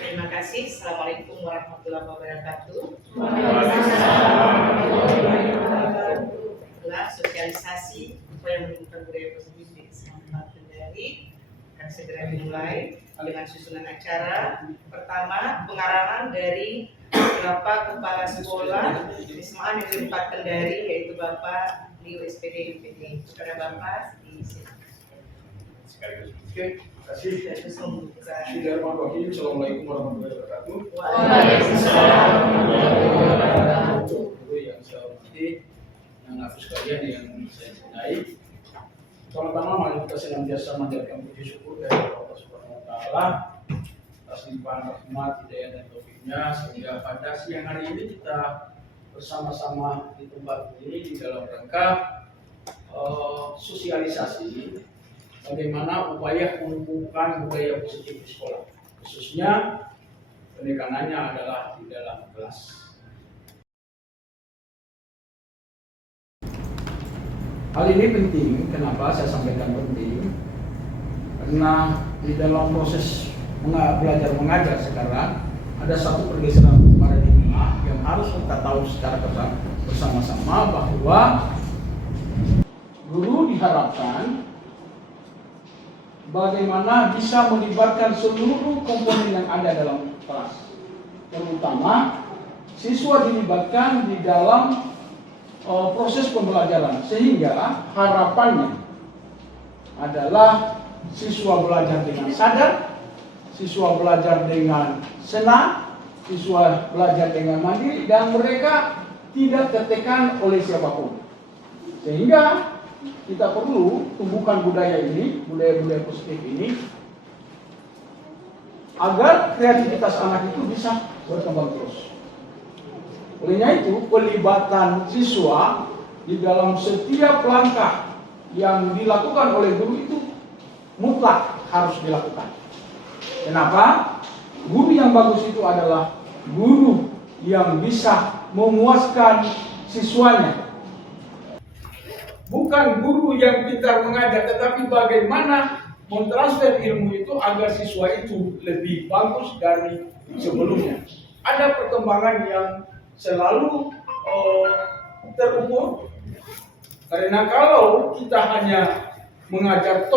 Terima kasih. Assalamualaikum warahmatullahi wabarakatuh. Setelah sosialisasi supaya menumbuhkan budaya positif di SMA Kendari akan segera dimulai dengan susunan acara. Pertama, pengarahan dari Bapak Kepala Sekolah SMA Negeri 4 Kendari, yaitu Bapak Dio SPD UPD. Kepada Bapak di sini. Oke, terima kasih. Bismillahirrahmanirrahim. Assalamualaikum warahmatullahi wabarakatuh. Waalaikumsalam warahmatullahi wabarakatuh. Guru yang saya hormati, yang nafsu sekalian yang saya cintai. Pertama-tama mari kita senantiasa menjadikan puji syukur dari Allah Subhanahu Wa Taala atas limpahan rahmat, hidayah dan taufiknya sehingga pada siang hari ini kita bersama-sama di tempat ini di dalam rangka sosialisasi bagaimana upaya menumbuhkan budaya positif di sekolah, khususnya penekanannya adalah di dalam kelas. Hal ini penting, kenapa saya sampaikan penting? Karena di dalam proses belajar mengajar sekarang ada satu pergeseran paradigma yang harus kita tahu secara bersama-sama bahwa guru diharapkan bagaimana bisa melibatkan seluruh komponen yang ada dalam kelas, terutama siswa dilibatkan di dalam proses pembelajaran, sehingga harapannya adalah siswa belajar dengan sadar, siswa belajar dengan senang, siswa belajar dengan mandiri, dan mereka tidak tertekan oleh siapapun. Sehingga kita perlu tumbuhkan budaya ini, budaya-budaya positif ini, agar kreativitas anak itu bisa berkembang terus. Olehnya itu, pelibatan siswa di dalam setiap langkah yang dilakukan oleh guru itu mutlak harus dilakukan. Kenapa? Guru yang bagus itu adalah guru yang bisa memuaskan siswanya. Bukan guru yang pintar mengajar, tetapi bagaimana mentransfer ilmu itu agar siswa itu lebih bagus dari sebelumnya. Ada perkembangan yang selalu terukur, karena kalau kita hanya mengajar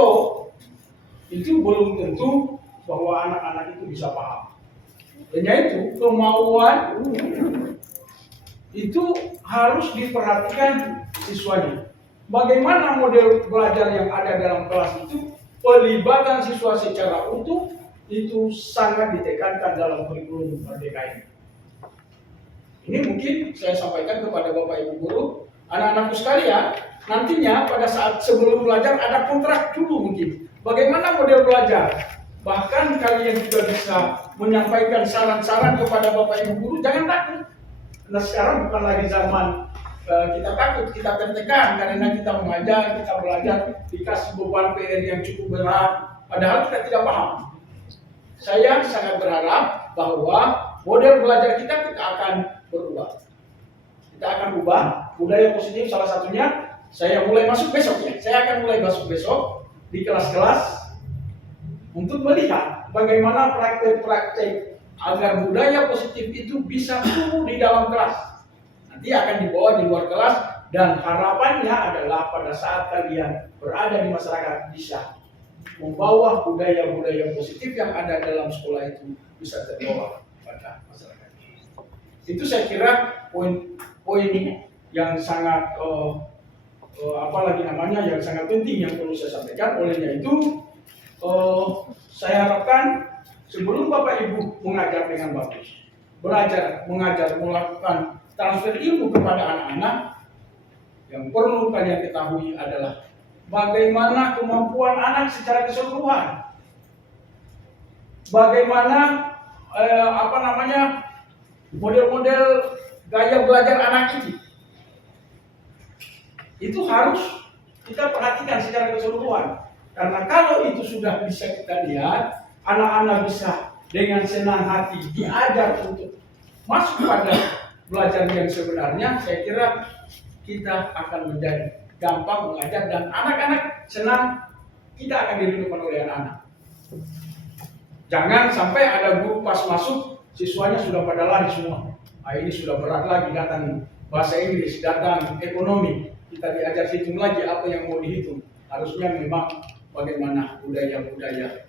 itu belum tentu bahwa anak-anak itu bisa paham. Hanya itu kemauan itu harus diperhatikan siswanya. Bagaimana model belajar yang ada dalam kelas itu, pelibatan siswa secara utuh itu sangat ditekankan dalam kurikulum Merdeka ini. Ini mungkin saya sampaikan kepada Bapak Ibu Guru, anak-anakku sekalian, nantinya pada saat sebelum belajar ada kontrak dulu mungkin. Bagaimana model belajar? Bahkan kalian juga bisa menyampaikan saran-saran kepada Bapak Ibu Guru, jangan takut. Nah sekarang bukan lagi zaman kita takut, kita tertekan karena kita mengajar, kita belajar, dikasih beban PR yang cukup berat, padahal kita tidak paham. Saya sangat berharap bahwa model belajar kita akan berubah. Kita akan ubah budaya positif, salah satunya saya mulai masuk besok ya. Saya akan mulai masuk besok di kelas-kelas untuk melihat bagaimana praktek-praktek agar budaya positif itu bisa tumbuh di dalam kelas. Nanti akan dibawa di luar kelas dan harapannya adalah pada saat kalian berada di masyarakat bisa membawa budaya-budaya positif yang ada dalam sekolah itu bisa terbawa pada masyarakat. Itu saya kira poin yang sangat yang sangat penting yang perlu saya sampaikan. Olehnya itu saya harapkan sebelum Bapak Ibu mengajar dengan bagus, belajar mengajar melakukan transfer ilmu kepada anak-anak, yang perlu kalian ketahui adalah bagaimana kemampuan anak secara keseluruhan, bagaimana model-model gaya belajar anak itu harus kita perhatikan secara keseluruhan. Karena kalau itu sudah bisa kita lihat, anak-anak bisa dengan senang hati diajar untuk masuk pada belajar yang sebenarnya, saya kira kita akan menjadi gampang mengajar dan anak-anak senang, kita akan dirindukan oleh anak-anak. Jangan sampai ada guru pas masuk, siswanya sudah pada lari semua. Nah, ini sudah berat lagi, datang bahasa Inggris, datang ekonomi. Kita diajar hitung lagi apa yang mau dihitung. Harusnya memang bagaimana budaya-budaya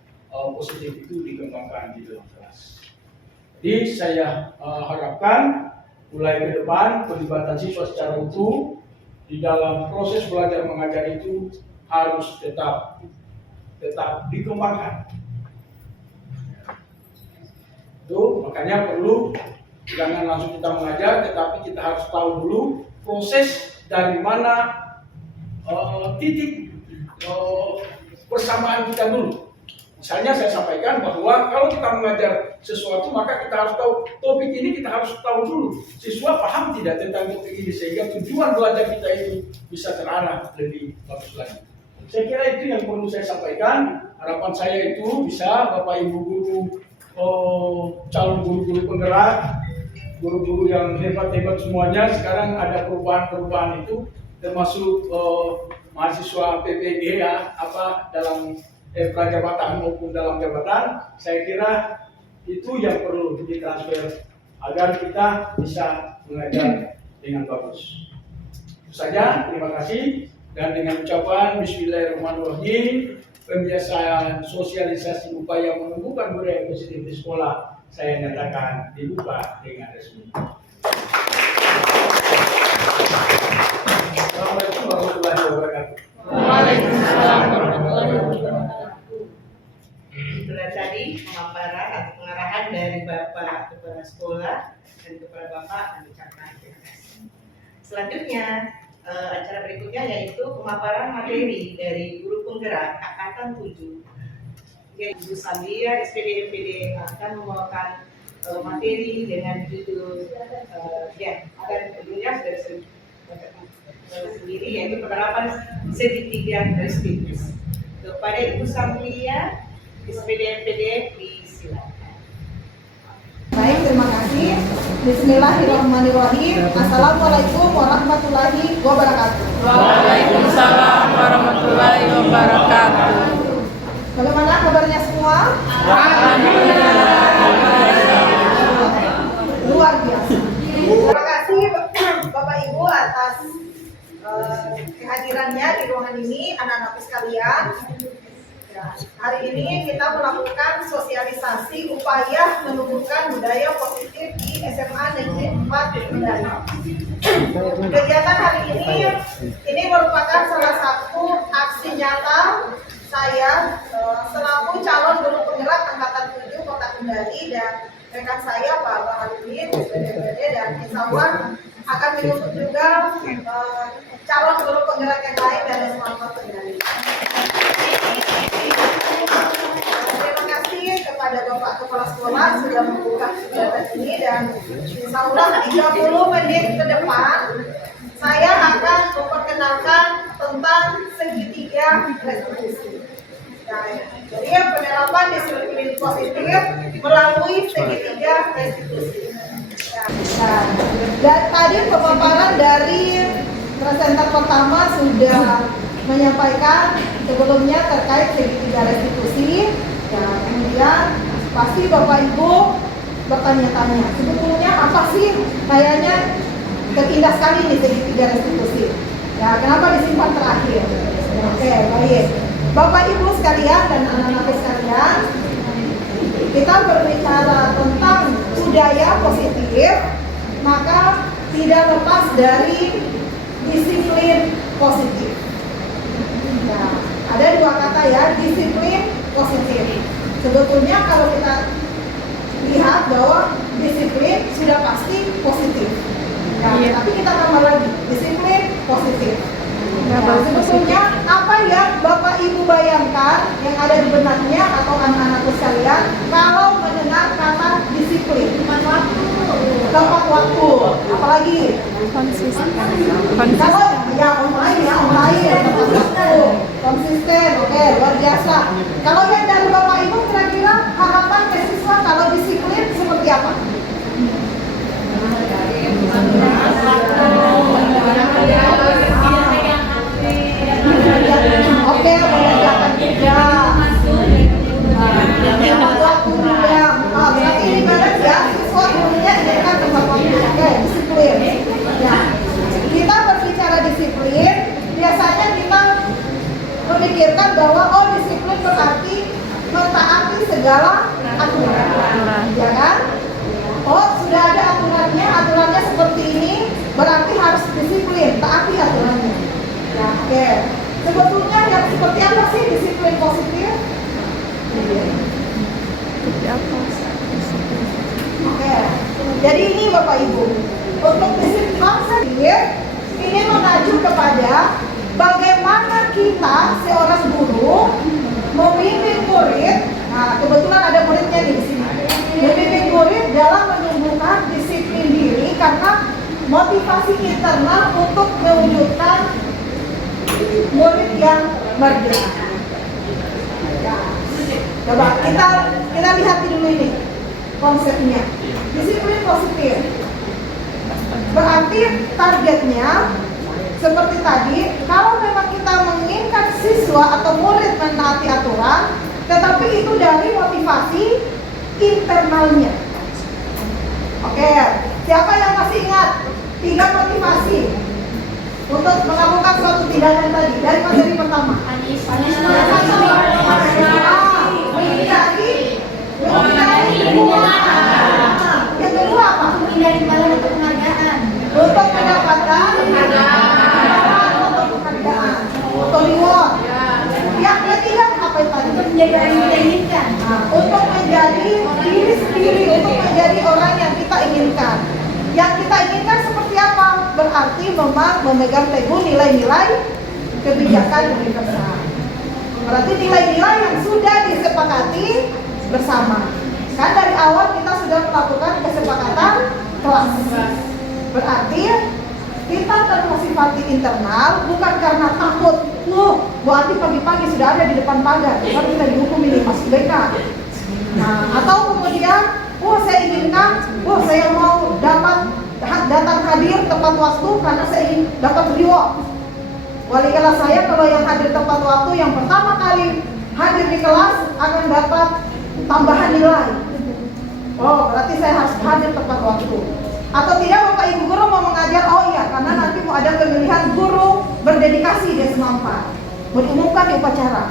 positif itu dikembangkan di dalam kelas. Jadi saya harapkan mulai ke depan pelibatan siswa secara utuh di dalam proses belajar mengajar itu harus tetap dikembangkan. Itu makanya perlu jangan langsung kita mengajar, tetapi kita harus tahu dulu proses dari mana titik persamaan kita dulu. Misalnya saya sampaikan bahwa kalau kita mengajar sesuatu maka kita harus tahu topik ini, kita harus tahu dulu siswa paham tidak tentang topik ini sehingga tujuan belajar kita ini bisa terarah lebih bagus lagi. Saya kira itu yang perlu saya sampaikan. Harapan saya itu bisa Bapak Ibu guru, calon guru-guru penggerak, guru-guru yang hebat-hebat semuanya, sekarang ada perubahan-perubahan itu termasuk mahasiswa PPG ya, dalam prajabatan maupun dalam jabatan. Saya kira itu yang perlu ditransfer agar kita bisa mengajar dengan bagus. Itu saja, terima kasih. Dan dengan ucapan Bismillahirrahmanirrahim, pembiasaan sosialisasi upaya menumbuhkan budaya positif di sekolah saya nyatakan dibuka dengan resmi. Assalamualaikum warahmatullahi wabarakatuh. Waalaikumsalam warahmatullahi wabarakatuh. Itulah tadi pemaparan atau pengarahan dari Bapak Kepala Sekolah dan kepada Bapak kami ucapkan terima kasih. Selanjutnya acara berikutnya yaitu pemaparan materi dari guru penggerak angkatan 7. Ibu Sandia SPD MPD akan membawakan materi dengan judul ada judulnya sudah sendiri yaitu penerapan segitiga restitusi. Kepada Ibu Samlia SPD MPD disilakan. Baik, terima kasih. Bismillahirrahmanirrahim. Assalamualaikum warahmatullahi wabarakatuh. Waalaikumsalam warahmatullahi wabarakatuh. Bagaimana kabarnya semua? Luar biasa. Terima kasih Bapak Ibu atas kehadirannya di ruangan ini, anak-anakku sekalian. Ya, hari ini kita melakukan sosialisasi upaya menumbuhkan budaya positif di SMA Negeri 4 Kendari. Kegiatan hari ini merupakan salah satu aksi nyata saya selaku calon guru penggerak angkatan 7 Kota Kendari dan rekan saya Pak Baharudin SPD dan insya Allah akan menyusul juga calon guru penggerak yang lain dari Sumatera Kendari. Terima kasih kepada Bapak Kepala Sekolah sudah membuka kegiatan ini dan insya Allah 30 menit ke depan saya akan memperkenalkan tentang segitiga restitusi. Jadi penerapan disiplin positif melalui segitiga restitusi. Dan tadi pemaparan dari presenter pertama sudah menyampaikan sebelumnya terkait segitiga restitusi. Ya, kemudian pasti Bapak Ibu bertanya-tanya, sebetulnya apa sih kayaknya ketindas sekali nih segitiga restitusi. Ya, kenapa disimpan terakhir? Oke, baik. Bapak Ibu sekalian dan anak-anak sekalian, kita berbicara tentang budaya positif, maka tidak lepas dari disiplin positif. Nah, ada dua kata ya, disiplin positif. Sebetulnya kalau kita lihat bahwa disiplin sudah pasti positif. Nah, tapi kita tambah lagi, disiplin positif. Nah, sebetulnya apa ya Bapak Ibu bayangkan yang ada di benaknya atau anak-anakku sekalian kalau mendengar kata disiplin? Tepat waktu, apalagi konsisten. Kalau ya online, tepat waktu, konsisten, oke, luar biasa. Kalau yang dari Bapak Ibu kira-kira harapan ke siswa kalau disiplin seperti apa? Oke, mengerjakan kerja. Tepat waktu segala aturan, ya kan? Oh, sudah ada aturannya seperti ini, berarti harus disiplin, taati aturannya. Ya, oke. Sebetulnya yang seperti apa sih disiplin positif? Oke. Jadi ini Bapak Ibu, untuk disiplin bangsa ini mengacu kepada bagaimana kita seorang guru memimpin murid. Nah, kebetulan ada muridnya di sini. Memimpin murid dalam menumbuhkan disiplin diri karena motivasi internal untuk mewujudkan murid yang merdeka. Ya. Coba kita lihat dulu ini konsepnya. Disiplin positif. Berarti targetnya seperti tadi, kalau memang kita menginginkan siswa atau murid menaati aturan, tetapi itu dari motivasi internalnya. Oke, siapa yang masih ingat 3 motivasi untuk melakukan suatu tindakan tadi dari materi pertama? Yang kedua apa? Menghindari malah untuk penghargaan. Untuk mendapatkan penghargaan atau penghargaan atau reward. Yang ketiga apa itu tadi? Untuk menjadi orang yang kita inginkan. Untuk menjadi diri sendiri, untuk menjadi orang yang kita inginkan. Yang kita inginkan seperti apa? Berarti memang memegang teguh nilai-nilai kebijakan universal. Berarti nilai-nilai yang sudah disepakati bersama. Kan dari awal kita sudah melakukan kesepakatan kelas. Berarti kita termotivasi internal bukan karena takut, Bu Ati pagi-pagi sudah ada di depan pagar, baru kita dihukum ini masuk BK. Nah, atau kemudian, saya inginkan, saya mau datang hadir tepat waktu karena saya ingin dapat reward. Wali kelas saya kalau yang hadir tepat waktu yang pertama kali hadir di kelas akan dapat tambahan nilai. Oh, berarti saya harus hadir tepat waktu. Atau tidak Bapak Ibu guru mau mengajar, oh iya, karena nanti mau ada pemilihan guru berdedikasi di Semampa, mau diumumkan di upacara.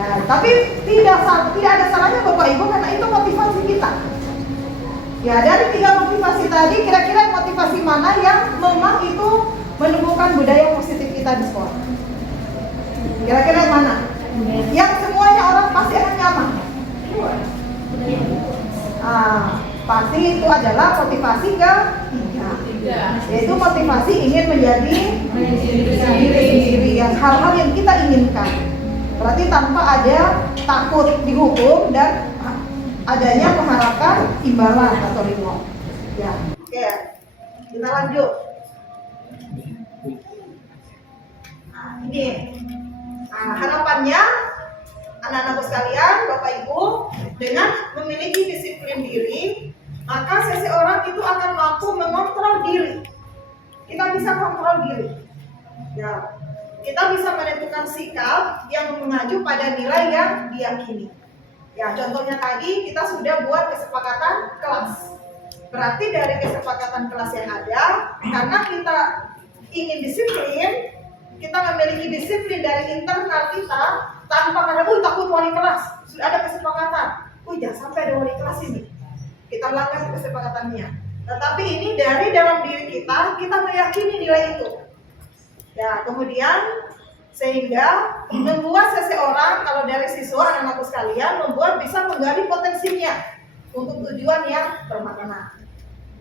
Nah, tapi tidak ada salahnya Bapak Ibu karena itu motivasi kita. Ya, dari 3 motivasi tadi, kira-kira motivasi mana yang memang itu menumbuhkan budaya positif kita di sekolah? Kira-kira mana? Yang semuanya orang pasti akan nyaman. Pasti itu adalah motivasi ketiga, yaitu motivasi ingin menjadi diri sendiri, yang hal-hal yang kita inginkan. Berarti tanpa ada takut dihukum dan adanya mengharapkan imbalan atau reward. Ya, oke, kita lanjut. Ini harapannya anak-anakku sekalian, Bapak Ibu, dengan memiliki disiplin diri, maka seseorang itu akan mampu mengontrol diri. Kita bisa kontrol diri. Ya, kita bisa menentukan sikap yang mengacu pada nilai yang diyakini. Ya, contohnya tadi kita sudah buat kesepakatan kelas. Berarti dari kesepakatan kelas yang ada, karena kita ingin disiplin, kita memiliki disiplin dari internal kita tanpa karena takut wali kelas. Sudah ada kesepakatan. Jangan sampai ada wali kelas ini. Kita langgar kesepakatannya. Tetapi ini dari dalam diri kita meyakini nilai itu. Ya, kemudian sehingga membuat seseorang, kalau dari siswa anak-anakku sekalian, membuat bisa menggali potensinya untuk tujuan yang bermakna.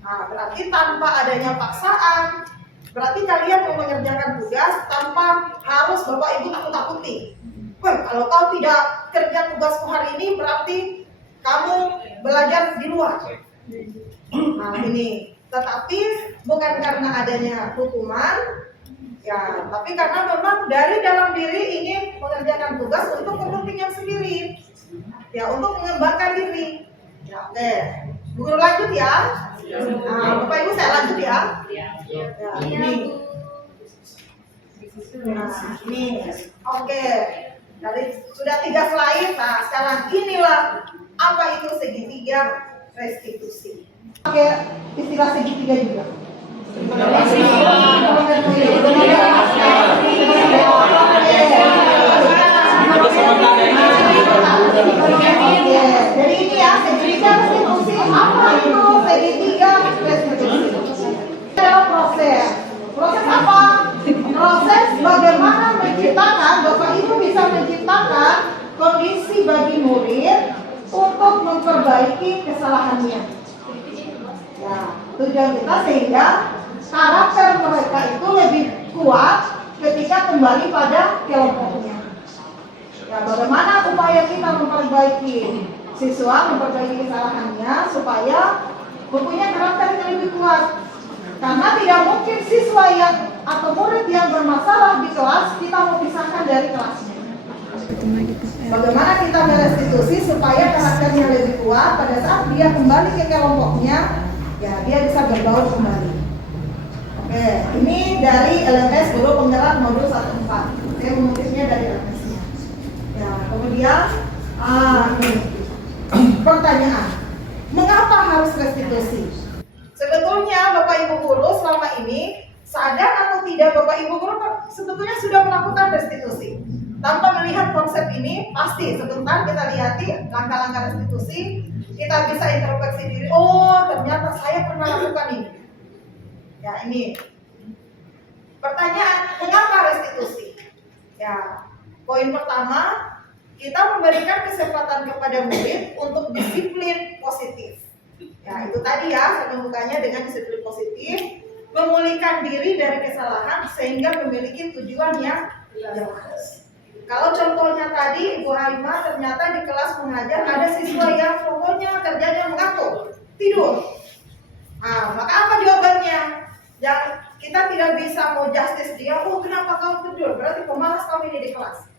Nah, berarti tanpa adanya paksaan, berarti kalian mau mengerjakan tugas tanpa harus Bapak Ibu takut-takuti. Kalau kau tidak kerja tugasku hari ini, berarti kamu belajar di luar. Nah, ini. Tetapi bukan karena adanya hukuman, ya, tapi karena memang dari dalam diri ingin mengerjakan tugas untuk kepentingan sendiri, ya, untuk mengembangkan diri. Ya, oke. Bu Guru lanjut ya. Nah, Bapak Ibu saya lanjut ya. Ya, ini. Nah, ini. Oke. Dari sudah 3 slide. Nah, sekarang inilah apa itu segitiga restitusi. Oke, istilah segitiga juga. Oke, jadi ini ya, segitiga restitusi. Apa itu segitiga restitusi? Adalah proses. Proses apa? Proses bagaimana menciptakan, Bapak Ibu bisa menciptakan kondisi bagi murid untuk memperbaiki kesalahannya. Ya, tujuan kita sehingga karakter mereka itu lebih kuat ketika kembali pada kelompoknya. Ya, bagaimana upaya kita memperbaiki siswa, memperbaiki kesalahannya supaya mempunyai karakter yang lebih kuat. Karena tidak mungkin siswa yang atau murid yang bermasalah di kelas kita mau pisahkan dari kelasnya. Bagaimana kita merestitusi supaya karakternya lebih kuat pada saat dia kembali ke kelompoknya, ya dia bisa berbaur kembali. Oke, ini dari LMS Guru Penggerak modul 14. Saya mengutipnya dari LMS-nya. Ya, kemudian ini. Pertanyaan, mengapa harus restitusi? Sebetulnya Bapak Ibu Guru selama ini sadar atau tidak Bapak Ibu Guru sebetulnya sudah melakukan restitusi. Tanpa melihat konsep ini, pasti sebentar kita lihati langkah-langkah restitusi, kita bisa introspeksi diri. Oh, ternyata saya pernah lakukan ini. Ya, ini. Pertanyaan, mengapa restitusi? Ya, poin pertama, kita memberikan kesempatan kepada murid untuk disiplin positif. Ya, itu tadi ya, saya membukanya dengan disiplin positif, memulihkan diri dari kesalahan sehingga memiliki tujuan yang jelas. Kalau contohnya tadi Ibu Halimah ternyata di kelas mengajar ada siswa yang pokoknya kerjanya mengatur, tidur. Nah, maka apa jawabannya? Yang kita tidak bisa mau justice dia, oh kenapa kau tidur? Berarti pemalas kau ini di kelas.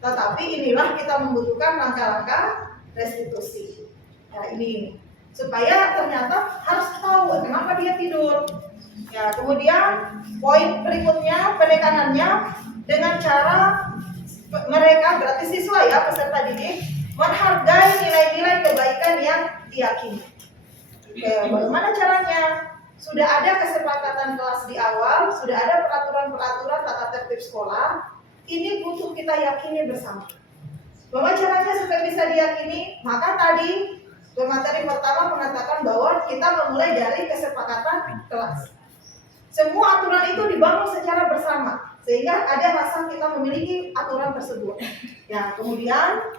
Tetapi inilah kita membutuhkan langkah-langkah restitusi. Ya, ini supaya ternyata harus tahu kenapa dia tidur. Ya, kemudian poin berikutnya penekanannya dengan cara mereka berarti siswa ya peserta didik menghargai nilai-nilai kebaikan yang diyakini. Oke, bagaimana caranya? Sudah ada kesepakatan kelas di awal, sudah ada peraturan-peraturan tata tertib sekolah. Ini butuh kita yakini bersama. Bagaimana caranya supaya bisa diyakini? Maka tadi materi pertama mengatakan bahwa kita memulai dari kesepakatan kelas. Semua aturan itu dibangun secara bersama sehingga ada rasa kita memiliki aturan tersebut. Ya, kemudian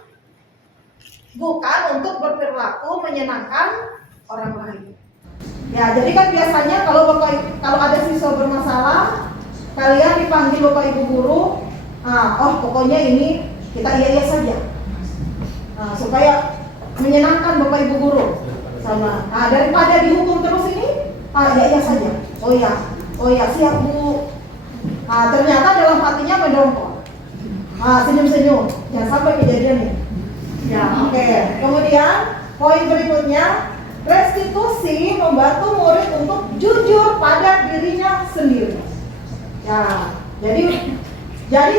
bukan untuk berperilaku menyenangkan orang lain. Ya, jadi kan biasanya kalau ada siswa bermasalah, kalian dipanggil Bapak Ibu guru, pokoknya ini kita iya saja. Supaya menyenangkan Bapak Ibu guru sama. Daripada dihukum terus ini, iya saja. Oh ya siap Bu. Ternyata dalam hatinya mendongkol. Senyum-senyum. Jangan sampai kejadian ini. Ya, oke. Kemudian poin berikutnya, restitusi membantu murid untuk jujur pada dirinya sendiri. Ya, jadi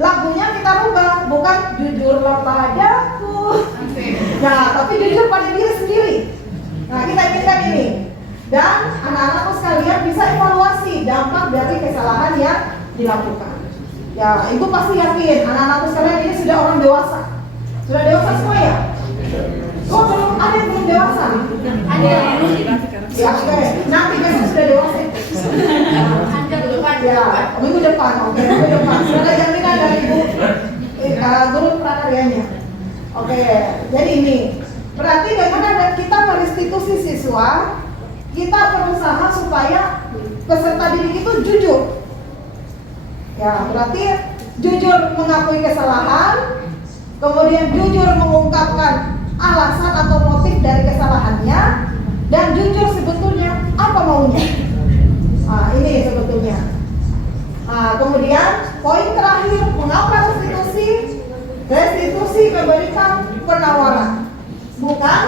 lagunya kita rubah, bukan jujurlah padaku. Nah, tapi jujur pada diri sendiri. Nah, kita inginkan ini. Dan anak-anakku sekalian bisa evaluasi dampak dari kesalahan yang dilakukan. Ya, itu pasti yakin anak-anakku sekalian ini sudah orang dewasa. Sudah dewasa semua ya? Oh, belum ada yang belum dewasa? Ada. Ya, oke. Nanti besok sudah dewasa. Ya, minggu depan. Oke, minggu depan. Sudah ada jaminan dari Ibu guru prakaryanya. Oke, jadi ini. Berarti bagaimana kita merestitusi siswa? Kita berusaha supaya peserta didik itu jujur. Ya, berarti jujur mengakui kesalahan, kemudian jujur mengungkapkan alasan atau motif dari kesalahannya, dan jujur sebetulnya apa maunya. Ini sebetulnya. Kemudian poin terakhir, mengapa restitusi? Restitusi memberikan penawaran, bukan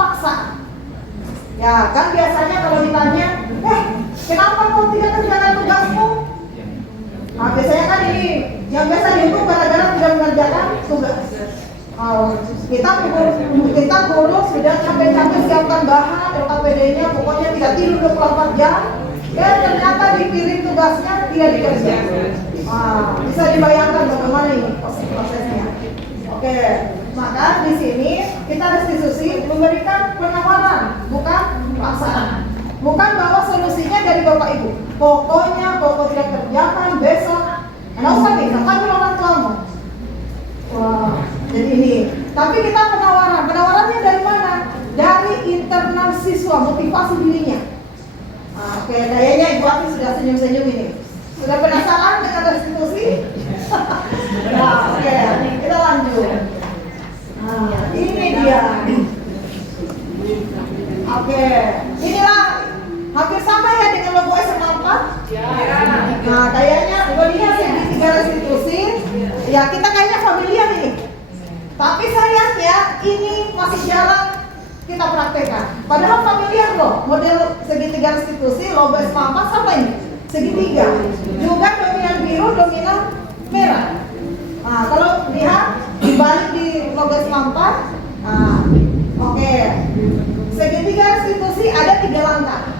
paksa. Ya, kan biasanya kalau ditanya, kenapa kau tidak kerjakan tugasmu? Biasanya kan ini, yang biasa dihukum gara-gara tidak mengerjakan tugas. Kita guru sudah capek-capek siapkan bahan, LKPD-nya, pokoknya tidak tidur 24 jam. Ya, ternyata dikirim tugasnya tidak dikerjakan. Bisa dibayangkan bagaimana ini prosesnya. Oke, Maka di sini kita restitusi memberikan penawaran, bukan paksaan. Bukan bahwa solusinya dari Bapak Ibu. Pokoknya pokok tidak kerjakan besok. Nggak usah nih, panggil orang tuamu. Wah, jadi ini. Tapi kita penawaran. Penawarannya dari mana? Dari internal siswa, motivasi dirinya. Nah, oke, kayaknya Ibu Ati sudah senyum-senyum ini. Sudah penasaran dengan restitusi? Nah, oke, kita lanjut. Nah, ini dia. Oke, inilah hampir sama ya dengan logo SMA 4. Nah, kayaknya lihat segitiga restitusi. Ya, kita kayaknya familiar ini. Tapi sayangnya ini masih jarang kita praktekkan. Padahal familiar loh, model segitiga restitusi logo SMA 4 sama ini. Segitiga. Juga dominan biru, dominan merah. Nah, kalau lihat dibalik di logo SMA 4. Nah, oke. Segitiga restitusi ada 3 langkah.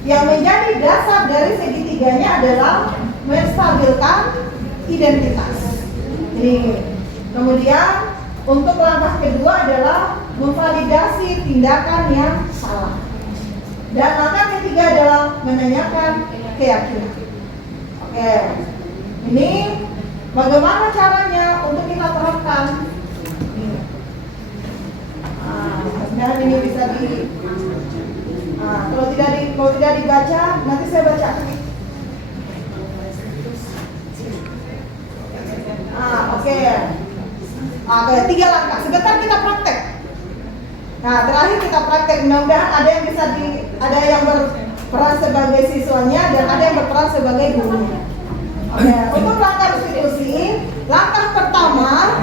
Yang menjadi dasar dari segitiganya adalah menstabilkan identitas. Ini. Kemudian untuk langkah kedua adalah memvalidasi tindakan yang salah. Dan langkah ketiga adalah menanyakan keyakinan. Oke. Ini bagaimana caranya untuk kita terapkan? Nah, ini bisa di kalau tidak dibaca, nanti saya baca. Oke. 3 langkah. Sebentar kita praktek. Nah, terakhir kita praktek. Mudah-mudahan ada yang berperan sebagai siswanya dan ada yang berperan sebagai gurunya. Oke. Untuk langkah restitusi, langkah pertama.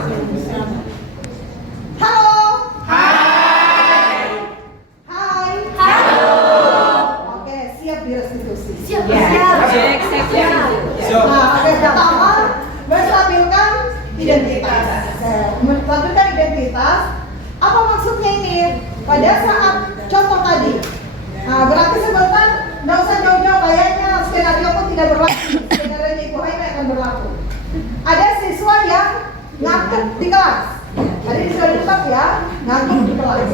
Halo. Restitusi. Siap. Nah, pertama menstabilkan identitas. Menstabilkan identitas. Apa maksudnya ini? Pada saat contoh tadi, nah, berarti sebentar, nggak usah jauh-jauh, kayaknya skenario pun tidak berlaku. Skenario Ibu Haina akan berlaku. Ada siswa yang ngantuk di kelas. Tadi sudah diucap ya, ngantuk di kelas.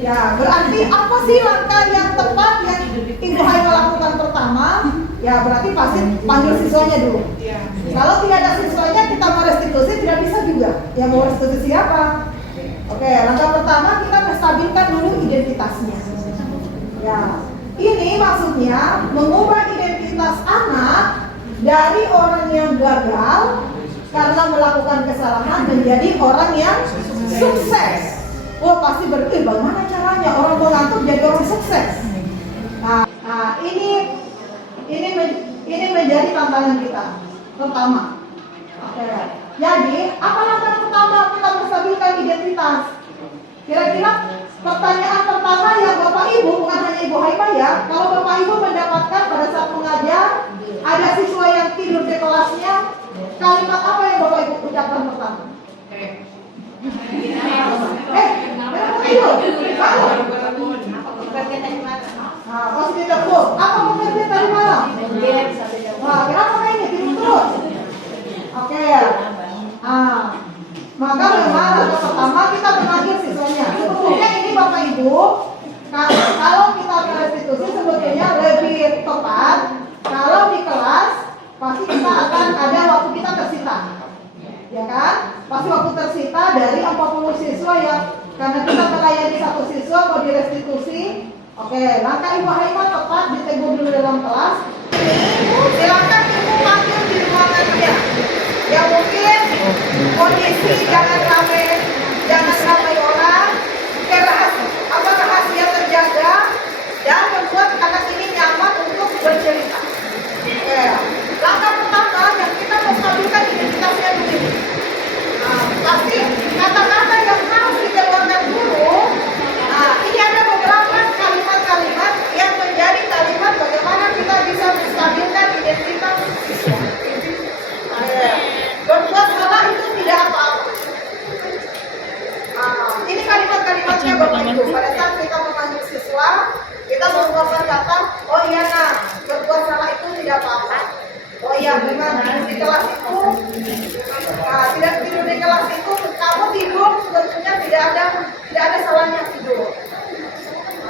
Ya, berarti apa sih langkah yang tepat yang Ibu Haina lakukan pertama? Ya, berarti pasti panggil siswanya dulu. Kalau tidak ada siswanya, kita mau restitusi tidak bisa juga. Ya, mau restitusi siapa? Oke, langkah pertama kita menstabilkan dulu identitasnya. Ya, ini maksudnya mengubah identitas anak dari orang yang gagal karena melakukan kesalahan menjadi orang yang sukses. Oh, pasti berarti bagaimana caranya orang mengantuk jadi orang sukses. Nah, ini menjadi tantangan kita pertama. Oke. Jadi, apa langkah pertama kita menstabilkan identitas? Kira-kira pertanyaan pertama yang Bapak Ibu, bukan hanya Ibu Haima ya, kalau Bapak Ibu mendapatkan pada saat mengajar ada siswa yang tidur di kelasnya, kalimat apa yang Bapak Ibu ucapkan pertama? Positif tersebut. Apa maksudnya tadi malam? Wah, kenapa ini tidur terus? Oke. Maka memang langkah pertama kita memanggil siswanya. Sebetulnya ini Bapak Ibu, kalau kita restitusi sebetulnya lebih tepat kalau di kelas pasti kita akan ada waktu kita tersita. Ya kan? Pasti waktu tersita dari 40 siswa yang karena kita melayani 1 siswa mau direstitusi. Oke, langkah Ibu Haima tepat ditegur dulu dalam kelas. Silakan Ibu panggil di ruangan dia. Ya mungkin kondisi jangan ramai orang, rahasia terjaga dan membuat anak ini nyaman untuk bercerita. Oke, langkah pertama yang kita menstabilkan identitasnya dulu. Pasti kata-kata yang harus dikeluarkan dulu. Ini ada beberapa kalimat-kalimat yang menjadi kalimat bagaimana kita bisa menstabilkan identitas siswa. Berbuat salah itu tidak apa-apa. Ini kalimat-kalimatnya Bapak Ibu. Pada saat kita memanggil siswa, kita mengeluarkan kata, oh iya nak, berbuat salah itu tidak apa-apa. Oh iya, memang di kelas itu tidak tidur di kelas itu kamu tidur tidak ada salahnya tidur.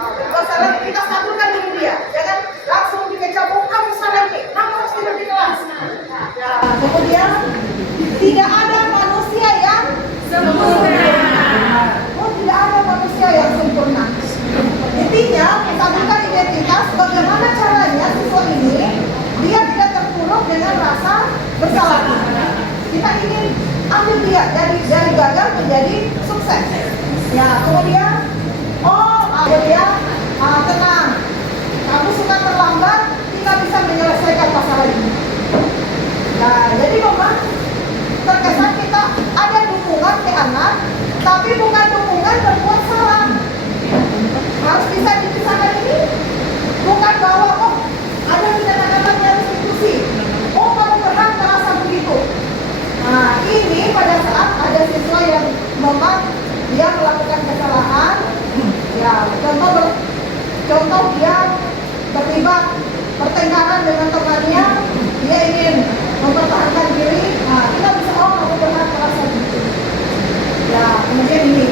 Kalau salah kita satukan dulu dia, jangan langsung dikecap, oh kamu salah nih, kamu harus tidur di kelas. Ya, kemudian tidak ada manusia yang sempurna. Oh, tidak ada manusia yang sempurna. Intinya, satukan identitas. Bagaimana caranya siswa ini dia tidak terpuruk dengan rasa bersalah. Kita ingin ambil dia dari gagal menjadi sukses. Ya, kemudian tenang. Kamu suka terlambat, kita bisa menyelesaikan masalah ini. Nah, jadi memang terkesan kita ada dukungan ke anak, tapi bukan dukungan berbuat salah. Harus bisa dipisahkan ini. Bukan bahwa ada tindakan yang institusi. Kamu berhak merasa begitu. Nah, ini pada saat ada siswa yang memang dia melakukan kesalahan, ya contoh dia terlibat pertengkaran dengan temannya, dia ingin mempertahankan diri, nah kita bisa kamu berhak merasa begitu. Ya, kemudian ini.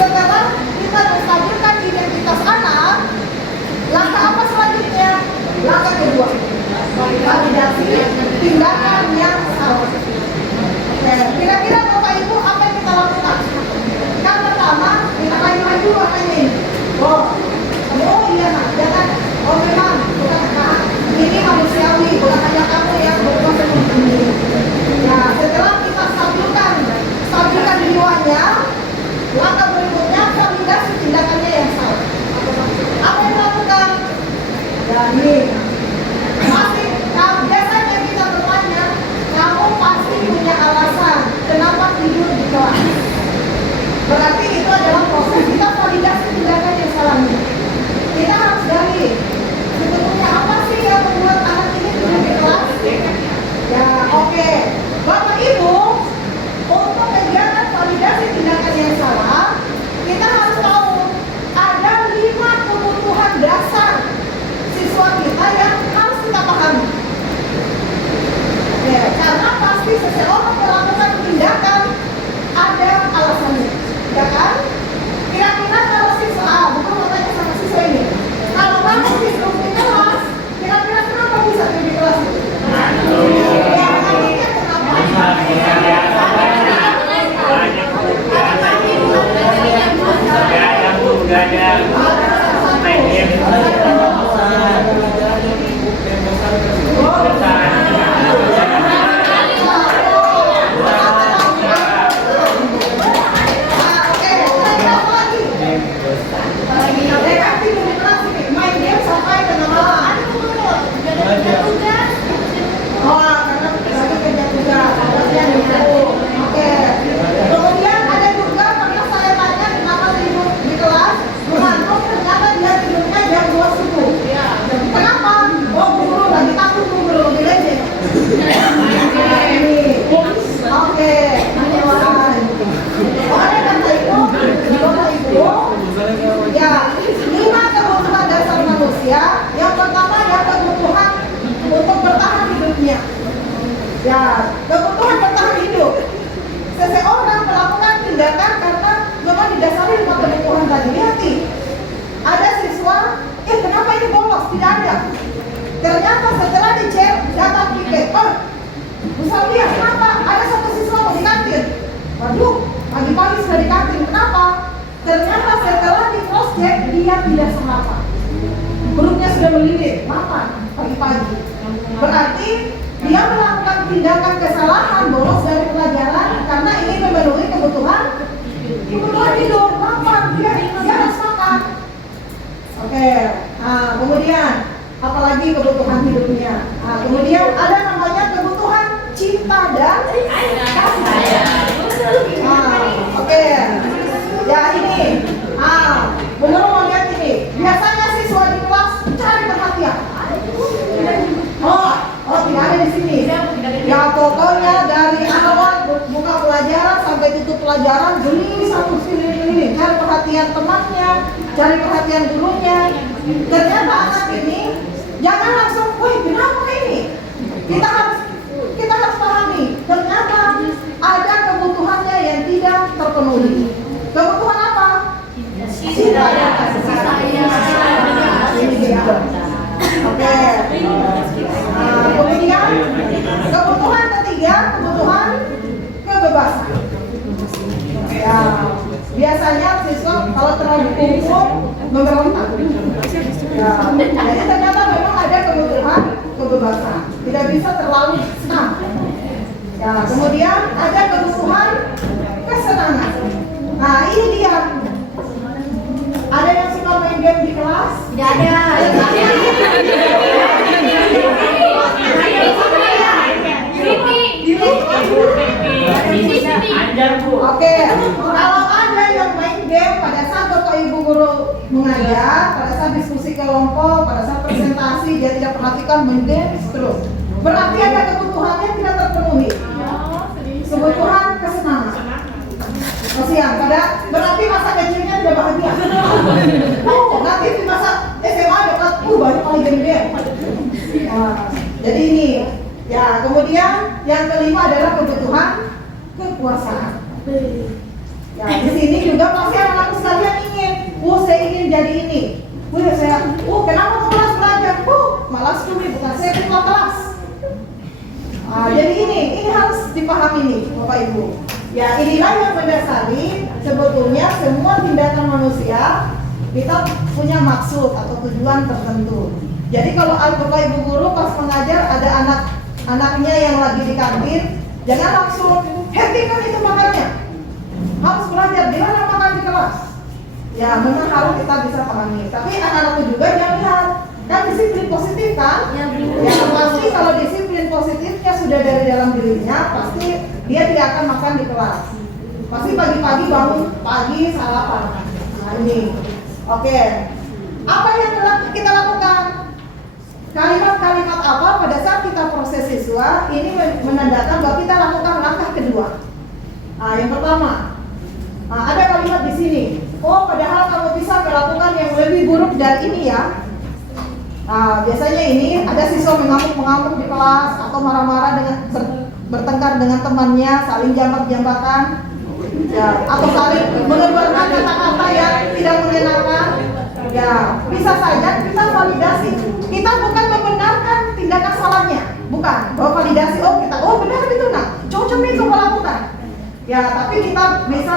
Sekarang kita menstabilkan identitas anak. Langkah apa selanjutnya? Langkah kedua, validasi tindakan yang salah. Oke, kira-kira Bapak Ibu apa yang kita lakukan? Yang pertama, kita kaji dulu makanya ini. Oh iya nak, jangan. Oh memang, bukan nah, ini manusiawi, bukan hanya kamu yang berbuat seperti ini. Ya, setelah kita stabilkan jiwanya, langkah berikutnya validasi tindakannya yang salah. Apa yang dilakukan? Ya ini. Biasanya kita bertanya, kamu pasti punya alasan kenapa tidur di kelas. Berarti itu adalah proses kita validasi tindakan yang salah. Kita harus gali sebetulnya apa sih yang membuat anak ini tidur di kelas. Ya oke. Bapak Ibu, untuk kegiatan validasi tindakan yang salah, kita harus tahu ada 5 kebutuhan dasar siswa kita yang harus kita pahami. Oke, karena pasti seseorang melakukan tindakan ada alasannya, ya kan? Kira-kira kalau siswa, bukan bertanya sama siswa ini, kalau kamu tidur di kelas, kira-kira kenapa bisa tidur di kelas itu? Ya, artinya kenapa? Kemudian ada juga pernah saya tanya kenapa tidur di kelas, mengantuk, ternyata dia tidurnya jam 2 subuh. Kenapa? Oh guru lagi takut guru dileceh. Oke. Oleh karena itu, Bapak Ibu, ya 5 kebutuhan dasar manusia. Yang pertama ya kebutuhan untuk bertahan hidupnya. Ya, kebutuhan bertahan hidup. Seseorang melakukan tindakan karena memang didasari 5 kebutuhan tadi. Lihat, ada siswa, kenapa ini bolos? Tidak ada. Ternyata setelah dicek data piket, misal dia, kenapa? Ada satu siswa mau di kantin. Waduh, pagi-pagi sudah di kantin. Kenapa? Ternyata setelah di cross check dia tidak sarapan. Perutnya sudah melilit, makan pagi-pagi. Berarti dia melakukan tindakan kesalahan bolos dari pelajaran karena ingin memenuhi kebutuhan tidur, lapar, dia harus makan. Oke, nah kemudian apalagi kebutuhan hidupnya. Nah, kemudian ada namanya kebutuhan cinta dan kasih sayang. Oke, ya ini, benar mau lihat ini. Biasanya siswa di kelas cari perhatian. Oh tidak ada di sini. Ya pokoknya dari awal buka pelajaran sampai tutup pelajaran geli satu sini cari perhatian temannya, cari perhatian gurunya. Ternyata anak ini jangan langsung, wih kenapa ini? Kita harus pahami. Ternyata ada kebutuhannya yang tidak terpenuhi. dicintai kasih sayang. Ini dia. Oke. Nah, kemudian kebutuhan ketiga, kebutuhan kebebasan. Ya, biasanya siswa kalau terlalu kumpul memberontak. Ya, jadi ternyata memang ada kebutuhan kebebasan. Tidak bisa terlalu senang. Ya, kemudian ada kebutuhan kesenangan. Nah, ini dia. Ada yang suka main game di kelas? Tidak ada. Oke, kalau ada yang main game pada saat Bapak Ibu guru mengajar, pada saat diskusi kelompok, pada saat presentasi dia tidak perhatikan main game terus, berarti ada kebutuhannya tidak terpenuhi. Kebutuhan kesenangan. Kasihan, berarti masa kecilnya tidak bahagia. Oh, nanti di masa SMA dapat banyak kali game. Jadi ini, ya kemudian yang kelima adalah kebutuhan kekuasaan. Ya di sini juga pasti anak-anak sekalian ingin, saya ingin jadi ini. Kenapa mau kelas belajar? Malas kami bukan saya ketua kelas. Jadi ini harus dipahami nih Bapak Ibu. Ya inilah yang mendasari sebetulnya semua tindakan manusia kita punya maksud atau tujuan tertentu. Jadi kalau Bapak Ibu guru pas mengajar ada anak-anaknya yang lagi di kantin, jangan langsung hentikan itu makannya. Harus belajar di mana makan di kelas. Ya memang harus kita bisa pahami. Tapi anak-anakku juga jangan lihat kan disiplin positif kan? Ya pasti kalau disiplin positifnya sudah dari dalam dirinya, pasti dia tidak akan makan di kelas. Pasti pagi-pagi bangun pagi sarapan. Nah ini, oke. Apa yang kita lakukan? Kalimat-kalimat apa pada saat kita proses siswa ini menandakan bahwa kita lakukan langkah kedua. Yang pertama, ada kalimat di sini. Padahal kamu bisa melakukan yang lebih buruk dari ini ya. Biasanya ini ada siswa mengamuk-mengamuk di kelas atau marah-marah dengan bertengkar dengan temannya, saling jambak-jambakan, ya, atau saling mengeluarkan kata-kata yang tidak mengenakan. Ya, bisa saja kita validasi. Kita bukan membenarkan tindakan salahnya, bukan. Validasi, benar itu nak, cocok itu melakukan. Ya, tapi kita bisa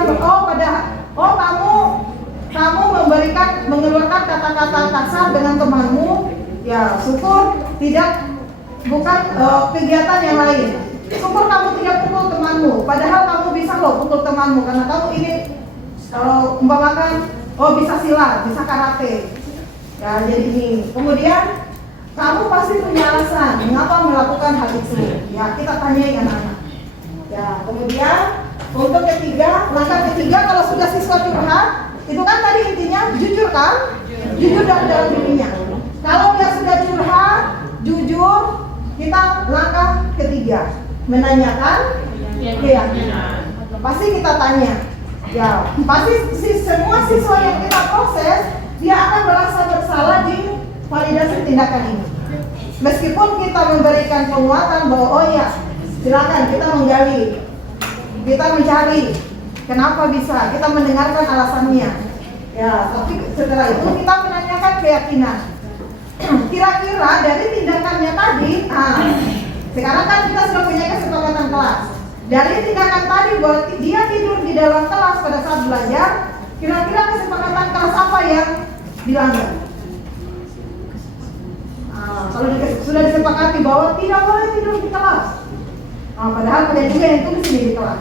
kamu mengeluarkan kata-kata kasar dengan temanmu. Ya, syukur bukan kegiatan yang lain. Syukur kamu tidak pukul temanmu, padahal kamu bisa pukul temanmu karena kamu ingin umpamakan bisa silat, bisa karate. Ya, jadi ini. Kemudian kamu pasti punya alasan mengapa melakukan hal itu. Ya, kita tanyai anak-anak. Ya, kemudian untuk langkah ketiga kalau sudah siswa curhat, itu kan tadi intinya jujur kan? Jujur dari dalam dirinya. Kalau dia sudah curhat, jujur, kita langkah ketiga menanyakan keyakinan. Pasti kita tanya. Ya, pasti semua siswa yang kita proses dia akan merasa bersalah di validasi tindakan ini. Meskipun kita memberikan penguatan bahwa silakan kita menggali, kita mencari kenapa bisa, kita mendengarkan alasannya. Ya, tapi setelah itu kita menanyakan keyakinan. Kira-kira dari tindakannya tadi, sekarang kan kita sudah punya kesepakatan kelas. Dari tindakan tadi bahwa dia tidur di dalam kelas pada saat belajar, kira-kira kesepakatan kelas apa yang dilanggar? Kalau sudah disepakati bahwa tidak boleh tidur di kelas, padahal ada juga yang tulis di kelas.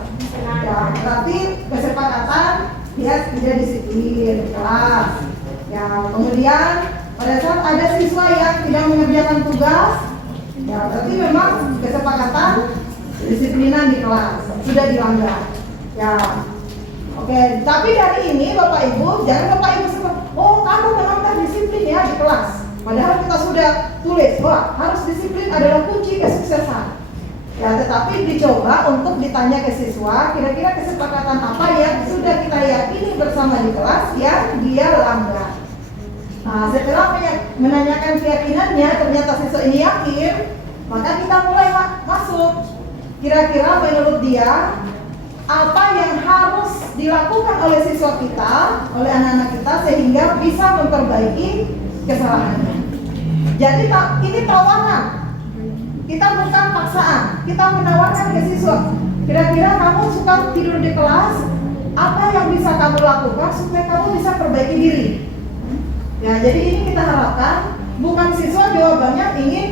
Ya, berarti kesepakatan dia tidak disiplin di kelas. Ya, kemudian pada saat ada siswa yang tidak mengerjakan tugas, ya berarti memang kesepakatan disiplinan di kelas sudah dilanggar. Ya, oke. Tapi dari ini Bapak Ibu, jangan Bapak Ibu sebut, kamu melanggar disiplin ya di kelas. Padahal kita sudah tulis, harus disiplin adalah kunci kesuksesan. Ya, tetapi dicoba untuk ditanya ke siswa, kira-kira kesepakatan apa yang sudah kita yakini bersama di kelas yang dia langgar. Setelah menanyakan keyakinannya, ternyata siswa ini yakin, maka kita mulai masuk. Kira-kira menurut dia apa yang harus dilakukan oleh siswa kita, oleh anak-anak kita sehingga bisa memperbaiki kesalahannya. Jadi ini tawaran. Kita bukan paksaan, kita menawarkan ke siswa. Kira-kira kamu suka tidur di kelas, apa yang bisa kamu lakukan supaya kamu bisa perbaiki diri? Ya, jadi ini kita harapkan bukan siswa jawabannya ingin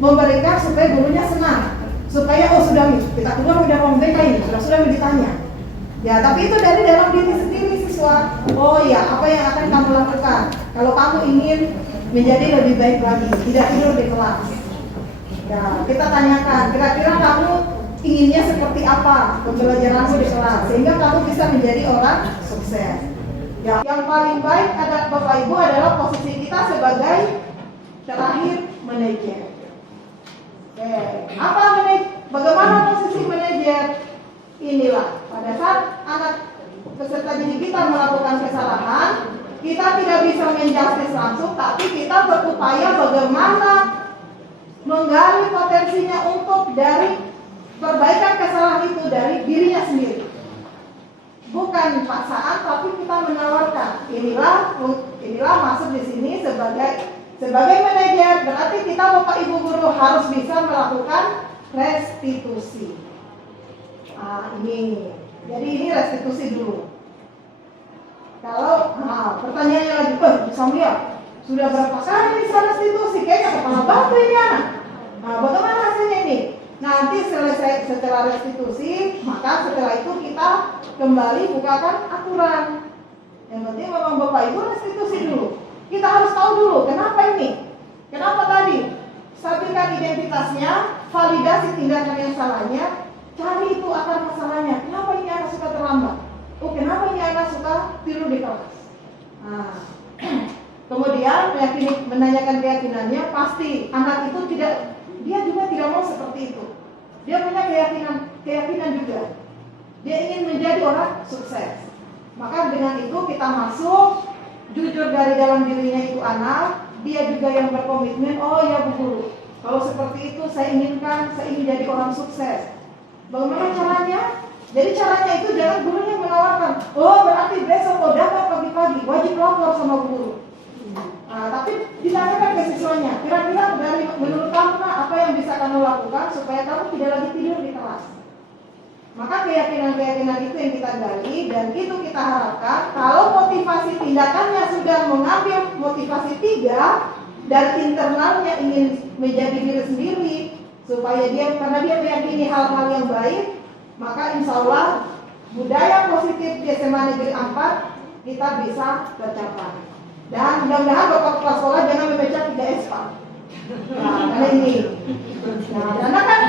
memberikan supaya gurunya senang, supaya oh sudah kita keluar udah mau BK ini sudah ditanya. Ya, tapi itu dari dalam diri sendiri siswa. Oh ya, apa yang akan kamu lakukan kalau kamu ingin menjadi lebih baik lagi, tidak tidur di kelas? Ya, kita tanyakan, kira-kira kamu inginnya seperti apa pembelajaranmu di kelas sehingga kamu bisa menjadi orang sukses. Ya, yang paling baik ada Bapak Ibu adalah posisi kita sebagai terakhir manajer. Bagaimana posisi manajer? Inilah pada saat anak peserta didik kita melakukan kesalahan, kita tidak bisa menjustis langsung, tapi kita berupaya bagaimana menggali potensinya untuk dari perbaikan kesalahan itu dari dirinya sendiri. Bukan paksaan, tapi kita menawarkan. Inilah masuk di sini sebagai manajer. Berarti kita Bapak Ibu guru harus bisa melakukan restitusi. Ini. Jadi ini restitusi dulu. Kalau pertanyaannya lagi, bisa lihat sudah berapa kali bisa restitusi? Kayaknya kepala batu ini anak. Bagaimana hasilnya ini? Nanti setelah restitusi, maka setelah itu kita kembali bukakan aturan. Yang penting memang Bapak Ibu restitusi dulu. Kita harus tahu dulu kenapa ini. Kenapa tadi? Stabilkan identitasnya, validasi tindakan yang salahnya, cari itu akar masalahnya. Kenapa ini anak suka terlambat? Kenapa ini anak suka tidur di kelas? Kemudian menanyakan keyakinannya, pasti anak itu dia juga tidak mau seperti itu. Dia punya keyakinan juga. Dia ingin menjadi orang sukses. Maka dengan itu kita masuk, jujur dari dalam dirinya itu anak, dia juga yang berkomitmen, oh ya Bu Guru, kalau seperti itu saya ingin jadi orang sukses. Bagaimana caranya? Jadi caranya itu jangan gurunya menawarkan, oh berarti besok kau dapat pagi-pagi, wajib lapor sama Bu Guru. Tapi ditanyakan ke siswanya, kira-kira menurut kamu apa yang bisa kamu lakukan supaya kamu tidak lagi tidur di kelas? Maka keyakinan-keyakinan itu yang kita gali, dan itu kita harapkan kalau motivasi tindakannya sudah mengambil motivasi 3 dan internalnya ingin menjadi diri sendiri supaya karena dia meyakini hal-hal yang baik, maka insya Allah budaya positif di SMA Negeri 4 kita bisa tercapai. Dan mudah-mudahan Bapak Kepala Sekolah jangan membaca 3 S, Pak. Karena ini. Karena kan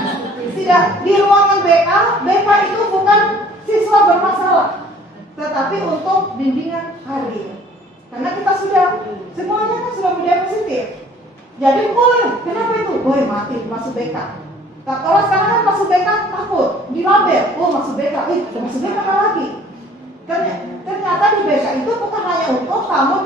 tidak di ruangan BK itu bukan siswa bermasalah, tetapi untuk bimbingan karir. Karena kita semuanya kan sudah budaya positif. Jadi, kenapa itu? Mati masuk BK. Nah, kalau sekarang kan masuk BK takut, dilabel, masuk BK, masuk BK apa lagi? Ternyata di BK itu bukan hanya untuk kamu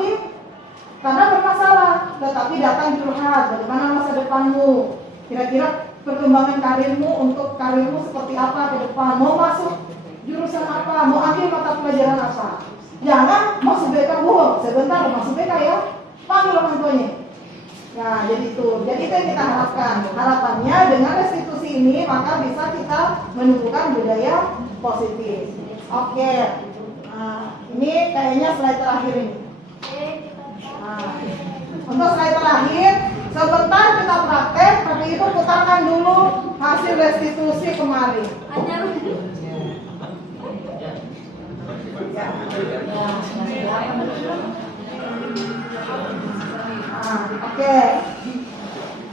karena bermasalah, tetapi datang curhat, bagaimana masa depanmu, kira-kira perkembangan karirmu untuk karirmu seperti apa ke depan, mau masuk jurusan apa, mau ambil mata pelajaran apa. Jangan masuk BK, sebentar masuk BK ya, panggil orang tuanya. Nah, jadi itu yang kita harapkan. Harapannya dengan restitusi ini maka bisa kita menumbuhkan budaya positif. Oke, ini kayaknya slide terakhir ini. Untuk slide terakhir, sebentar kita praktek, tapi itu putarkan dulu hasil restitusi kemarin. Oke.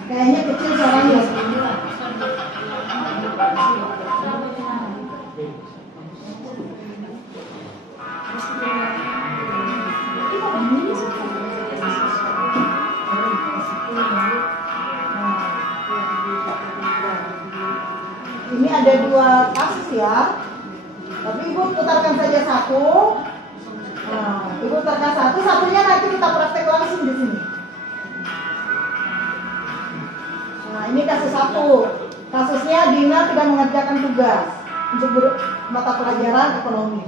Kayaknya kecil suaranya. Ini ada 2 kasus ya, tapi Ibu putarkan saja satu. Ibu putarkan satunya nanti kita praktek langsung di sini. Ini kasus 1. Kasusnya Dina tidak mengerjakan tugas. untuk mata pelajaran ekonomi.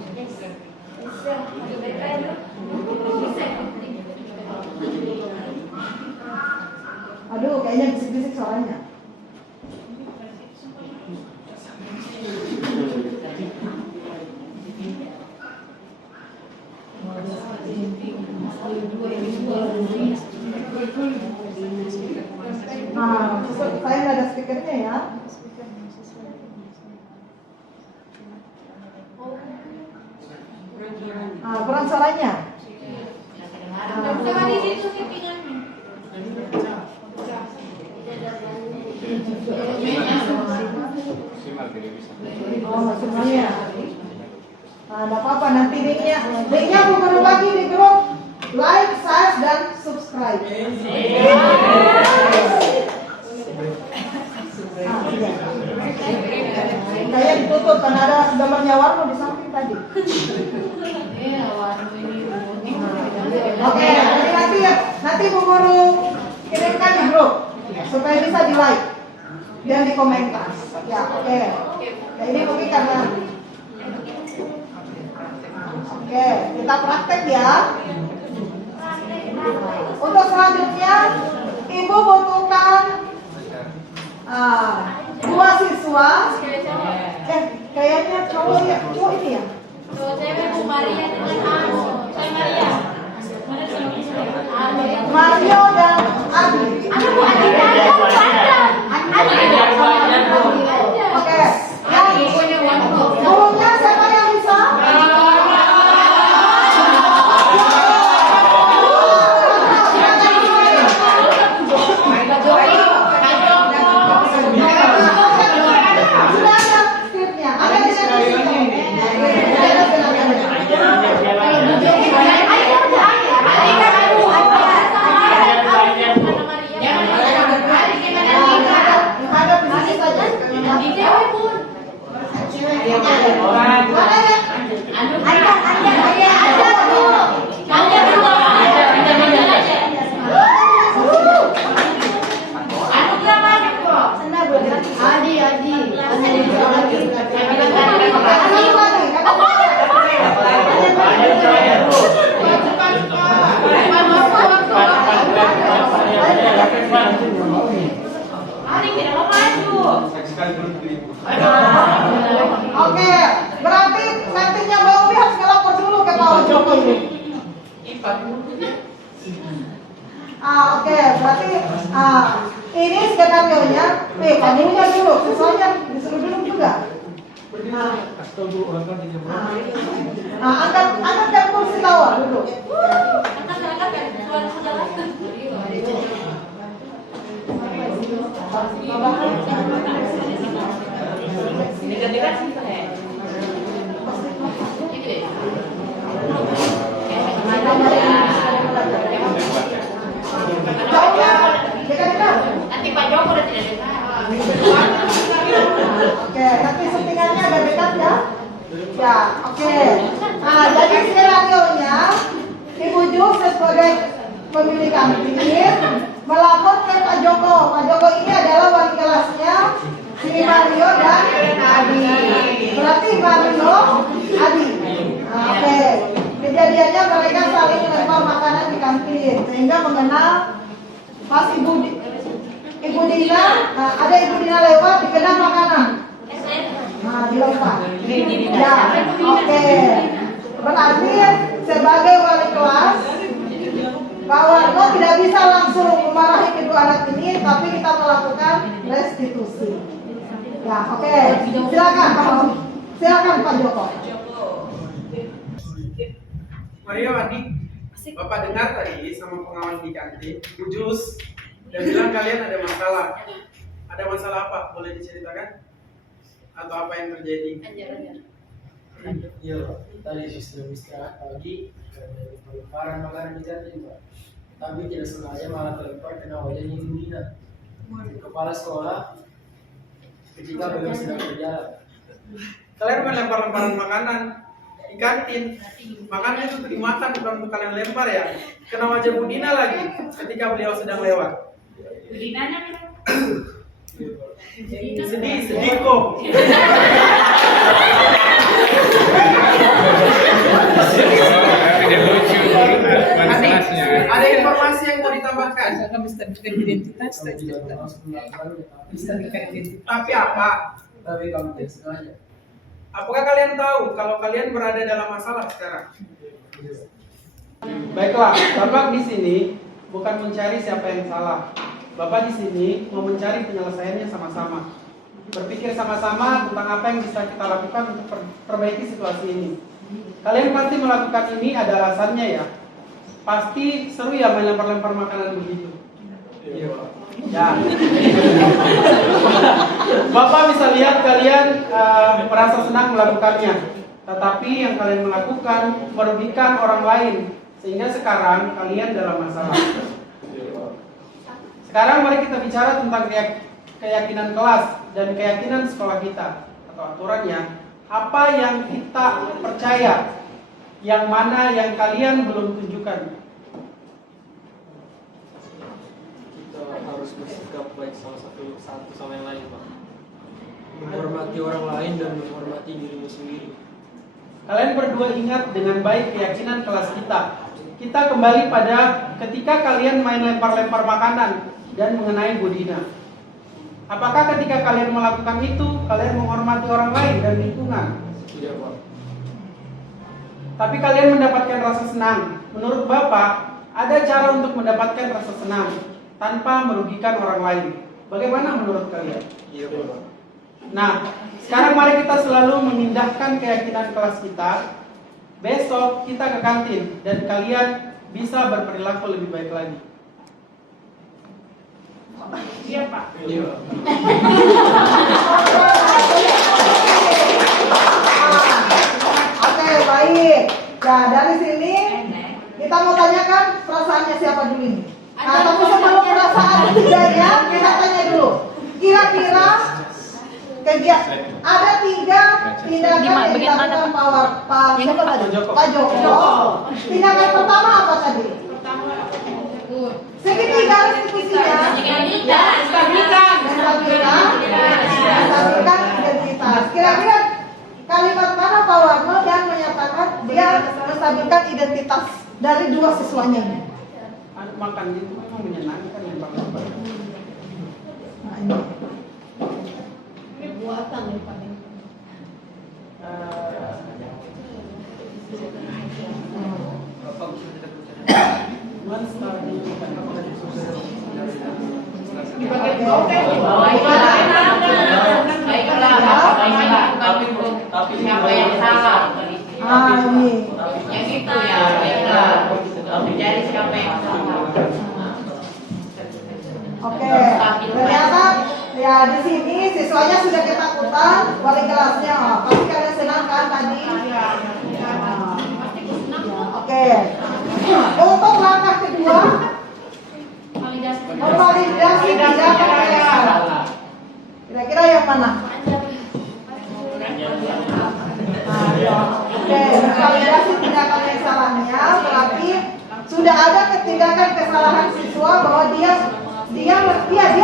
Aduh, kayaknya bisik-bisik suaranya. Nah, saya nggak ada speakernya ya. Nah, kurang suaranya. Sama di situ kepingannya. Oh, semuanya. Nah, enggak apa-apa, nanti linknya aku berbagi di grup. Like, share, dan subscribe. Kayak ditutup karena ada gambarnya Warno di samping tadi. Oke, nanti Bu Guru kirimkan di grup supaya bisa di like dan di komentar. Ya, oke. Ya, ini mungkin karena oke, kita praktek ya. Untuk selanjutnya, Ibu butuhkan 2 siswa. Kayaknya cowok ini ya. Cewek Bu Maria dengan saya Maria. Mario dan Adi. Ada Bu Adi ada Bu Oke. Gurunya siapa yang bisa? Sudah ada skripnya. Ada di sini. Oke, berarti nantinya Mbak Umi harus ngelapor dulu ke Pak Joko ini. Oke, berarti ini skenario-nya. Kamunya dulu, sesuanya disuruh dulu juga. Angkat kursi tawar dulu. Nanti Pak Joko udah tidak dengar. Oke, tapi settingannya agak dekat ya. Ya, oke. Jadi skenario-nya Ibu Ju sebagai pemilik kantin melapor ke Pak Joko. Pak Joko ini adalah wali kelasnya si Mario dan Adi. Berarti Mario, Adi. Oke. Kejadiannya mereka saling melempar makanan di kantin sehingga mengenal pas Ibu Dina, ada Ibu Dina lewat dikenal makanan. Dilempar. Ya, oke. Berarti sebagai wali kelas Pak Warno tidak bisa langsung memarahi kedua anak ini, tapi kita melakukan restitusi. Ya, oke. Silakan Pak Joko. Mario, Adi, Bapak dengar tadi sama pengawas di kantin, Bu Jus, dan bilang kalian ada masalah. Ada masalah apa? Boleh diceritakan? Atau apa yang terjadi? Iya, tadi sistem istirahat pagi dari pelemparan makanan di kantin, Pak. Tapi tidak sengaja malah terlempar kena wajahnya Ibu Dina, kepala sekolah, ketika beliau sedang berjalan. Kalian melempar-lemparan makanan di kantin. Makanan itu untuk dimakan, bukan untuk kalian lempar ya. Kena wajah Bu Dina lagi ketika beliau sedang lewat. Dinanya Sedih kok. Ada informasi yang mau ditambahkan? Tapi apa? Tapi kamu tidak sengaja. Apakah kalian tahu kalau kalian berada dalam masalah sekarang? Baiklah, Bapak di sini bukan mencari siapa yang salah. Bapak di sini mau mencari penyelesaiannya sama-sama. Berpikir sama-sama tentang apa yang bisa kita lakukan untuk perbaiki situasi ini. Kalian pasti melakukan ini ada alasannya ya. Pasti seru ya melempar-lempar makanan begitu. Ya. Bapak bisa lihat kalian merasa senang melakukannya. Tetapi yang kalian melakukan merugikan orang lain. Sehingga sekarang kalian dalam masalah. Sekarang mari kita bicara tentang keyakinan kelas dan keyakinan sekolah kita atau aturannya. Apa yang kita percaya, yang mana yang kalian belum tunjukkan. Kita harus bersikap baik satu sama yang lain, Pak. Menghormati orang lain dan menghormati dirimu sendiri. Kalian berdua ingat dengan baik keyakinan kelas kita. Kita kembali pada ketika kalian main lempar-lempar makanan dan mengenai Bu Dina. Apakah ketika kalian melakukan itu, kalian menghormati orang lain dan lingkungan? Tidak, Pak. Tapi kalian mendapatkan rasa senang. Menurut Bapak, ada cara untuk mendapatkan rasa senang tanpa merugikan orang lain. Bagaimana menurut kalian? Iya, Pak. Nah, sekarang mari kita selalu mengindahkan keyakinan kelas kita. Besok kita ke kantin dan kalian bisa berperilaku lebih baik lagi. Iya, Pak. Iya. Oke, baik. Nah, dari sini kita mau tanyakan perasaannya siapa dulu ini. Nah, tapi sebelum perasaan tidaknya, kita tanya dulu. Kira-kira ada 3 tindakan yang dilakukan Pak siapa tadi? Pak Joko. Tindakan pertama apa tadi? Segitiga restitusinya menstabilkan identitas. Kira-kira kalimat mana Pak Warno yang menyatakan dia menstabilkan identitas dari 2 siswanya ini? Makan itu memang menyenangkan ya, Pak. Nah, ini buatan ya Pak. Di bagian bawah kan di bawah. Baiklah, tapi siapa yang salah? Ini. Yang itu ya, baiklah. Mencari siapa yang salah. Oke, ternyata ya di sini siswanya sudah ketakutan, wali kelasnya pasti kalian senang kan tadi? Oke. Untuk langkah kedua, memvalidasi tindakan yang salah. Kira-kira yang mana? Oke, memvalidasi tindakan yang salahnya berarti sudah ada tindakan kesalahan siswa bahwa dia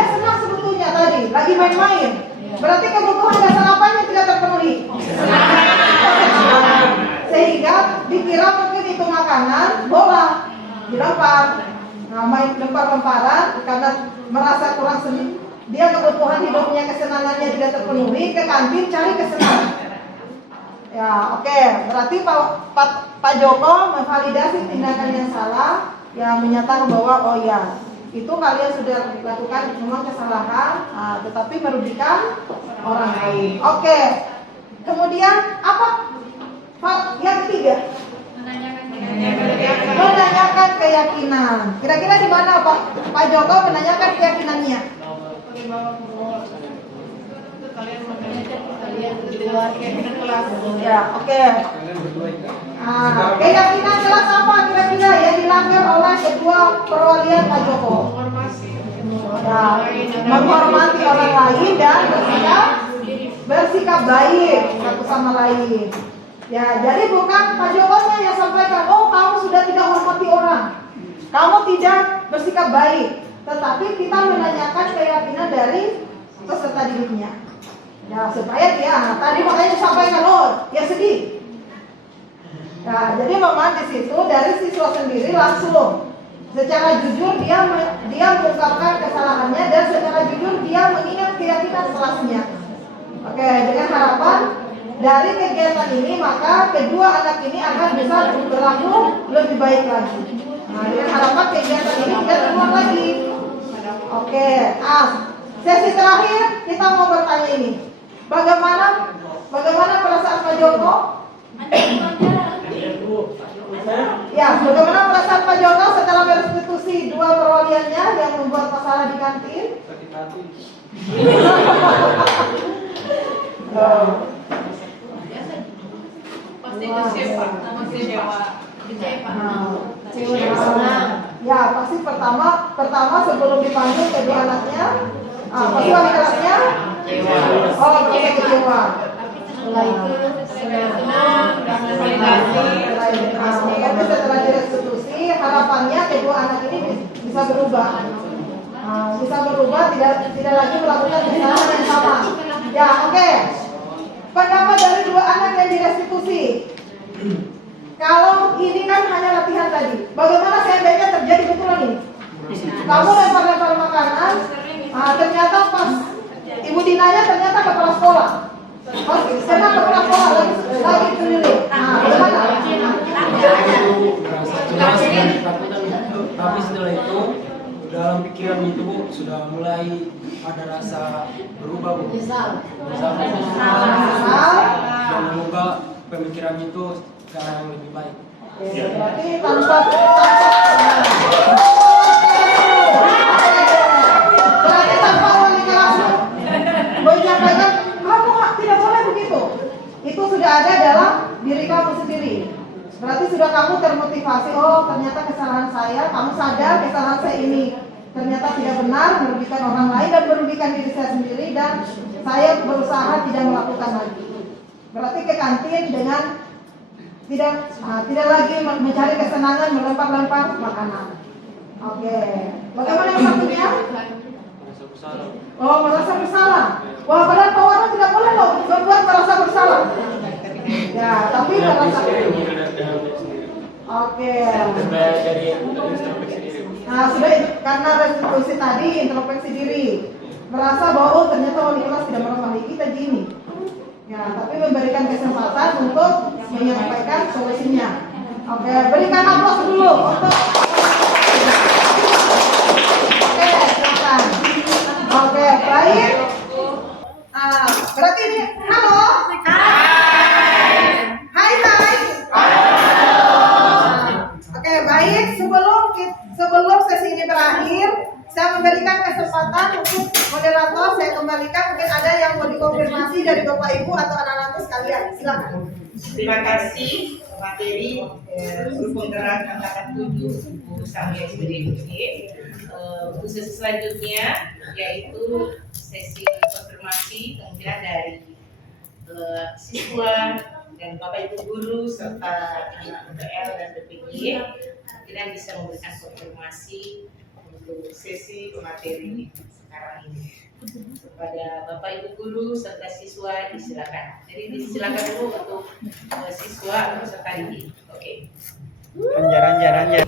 senang sebetulnya tadi lagi main-main. Berarti kebutuhan dasar apanya tidak terpenuhi? Sehingga dikira mungkin itu makanan, bola dilempar. Nah, main lempar-lemparan karena merasa kurang senang. Dia kebutuhan hidupnya, kesenangannya tidak terpenuhi, ke kantin cari kesenangan. Ya, oke. Berarti Pak Joko memvalidasi tindakan yang salah, yang menyatakan bahwa oh ya, itu kalian sudah lakukan memang kesalahan, tetapi merugikan orang lain. Oke. Kemudian apa? Yang ketiga, menanyakan keyakinan. Kira-kira di mana Pak Joko menanyakan keyakinannya? Ya, oke. Keyakinan kelas apa kira-kira yang dilanggar oleh kedua perwalian Pak Joko? Ya, menghormati orang lain dan bersikap baik satu sama lain. Ya, jadi bukan Pak Jokowi yang sampaikan, oh kamu sudah tidak hormati orang, kamu tidak bersikap baik, tetapi kita menanyakan keyakinan dari peserta didiknya. Ya, supaya dia tadi makanya disampaikan dia sedih. Nah, jadi memang di situ dari siswa sendiri langsung secara jujur dia mengungkapkan kesalahannya dan secara jujur dia mengingat keyakinan kelasnya. Oke, dengan harapan dari kegiatan ini maka kedua anak ini akan bisa berlaku lebih baik lagi. Nah, dengan harapan kegiatan ini tidak terulang lagi. Oke, sesi terakhir kita mau bertanya ini. Bagaimana perasaan Pak Joko? Ya, bagaimana perasaan Pak Joko setelah merestitusi dua perwaliannya yang membuat masalah di kantin? Pasti kecewa, Ya, pasti pertama sebelum dipanggil kedua anaknya, pasti wali kelasnya, merasa kecewa. Tapi setelah direstitusi, harapannya kedua anak ini bisa berubah. Tidak lagi melakukan kesalahan yang sama. Ya, oke. Pendapat dari dua anak yang direstitusi. Kalau ini kan hanya latihan tadi, bagaimana seandainya terjadi betulan ini? Kamu lempar-lempar makanan, ternyata pas Ibu Dinanya ternyata kepala sekolah. Karena kepala sekolah lagi keliling. Bagaimana? Tapi setelah itu dalam pikiran itu Bu sudah mulai ada rasa berubah Bu. Dan semoga pemikiran itu sekarang lebih baik. Berarti tanpa wali kelas menyampaikan kamu tidak boleh begitu. Itu sudah ada dalam diri kamu sendiri. Berarti sudah kamu termotivasi. Oh, ternyata kesalahan saya. Kamu sadar kesalahan saya ini ternyata tidak benar, merugikan orang lain dan merugikan diri saya sendiri, dan saya berusaha tidak melakukan lagi. Berarti ke kantin dengan tidak lagi mencari kesenangan melempar-lempar makanan. Oke. Bagaimana yang satunya? Oh, merasa bersalah. Wah, padahal pewarna tidak boleh loh membuat merasa bersalah. Ya, tapi merasa. Oke. Nah, sudah karena restitusi tadi, introspeksi diri, merasa bahwa ternyata wali kelas tidak mengetahui kita gini. Ya, tapi memberikan kesempatan untuk menyampaikan solusinya. Oke, berikan aplaus dulu untuk. Oke, silakan. Oke, baik. Berarti ini, halo. Hai. Oke, baik. Sebelum sesi ini berakhir, saya memberikan kesempatan untuk moderator. Saya kembalikan, mungkin ada yang mau dikonfirmasi dari Bapak Ibu atau anak-anakku sekalian. Silakan. Terima kasih materi guru penggerak angkatan 7 Bu Samia SPDIG. Untuk sesi selanjutnya yaitu sesi konfirmasi kemungkinan dari siswa dan Bapak Ibu guru serta PL dan DPG kemungkinan bisa memberikan konfirmasi untuk sesi pemateri sekarang ini. Kepada Bapak Ibu guru serta siswa disilakan. Jadi disilakan dulu untuk siswa atau peserta didik. Oke. Anjar.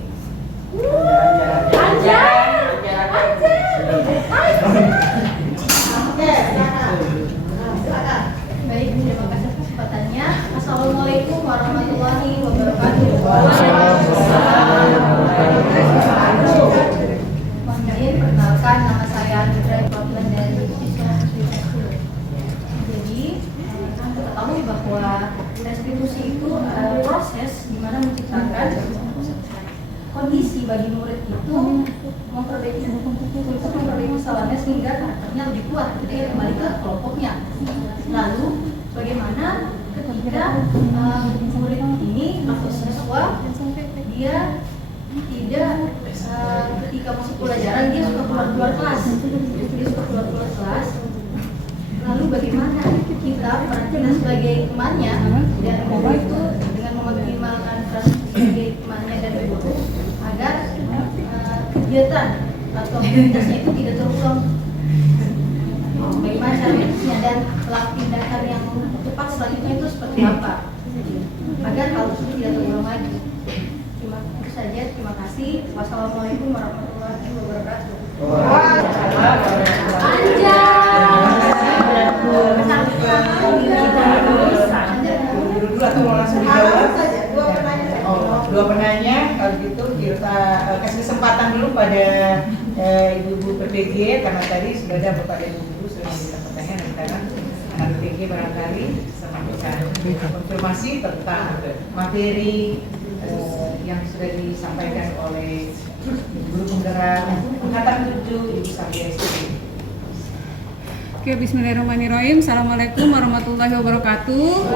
Oke, silakan. Baik, terima kasih atas kesempatannya. Assalamualaikum warahmatullahi wabarakatuh. Perkenalkan, nama saya Andra Ibrahim dari siswa Siswa. Jadi, kita ketahui bahwa restitusi itu proses di mana menciptakan kondisi bagi murid itu memperbaiki kesalahannya sehingga karakternya lebih kuat, jadi kembali ke kelompoknya. Lalu bagaimana ketika murid ini atau siswa dia tidak ketika masuk pelajaran dia suka keluar kelas, lalu bagaimana kita peran sebagai temannya dan guru itu dengan memaksimalkan peran sebagai temannya dan guru agar kegiatan atau aktivitasnya itu tidak terulang. bagaimana cara medisnya dan tindakan yang tepat selanjutnya itu seperti apa agar hal itu tidak terulang lagi. Itu saja, terima kasih. Wassalamualaikum warahmatullahi wabarakatuh. Dulu atau mau langsung dijawab? Dua penanya. Kalau gitu kita kasih kesempatan dulu pada ibu-ibu PPG karena tadi sudah ada Bapak dan Ibu sudah minta pertanyaan antara anak PPG barangkali sama bisa konfirmasi tentang materi yang sudah disampaikan oleh guru penggerak angkatan 7 Ibu Sabia SD. Oke, bismillahirrahmanirrahim. Assalamualaikum warahmatullahi wabarakatuh.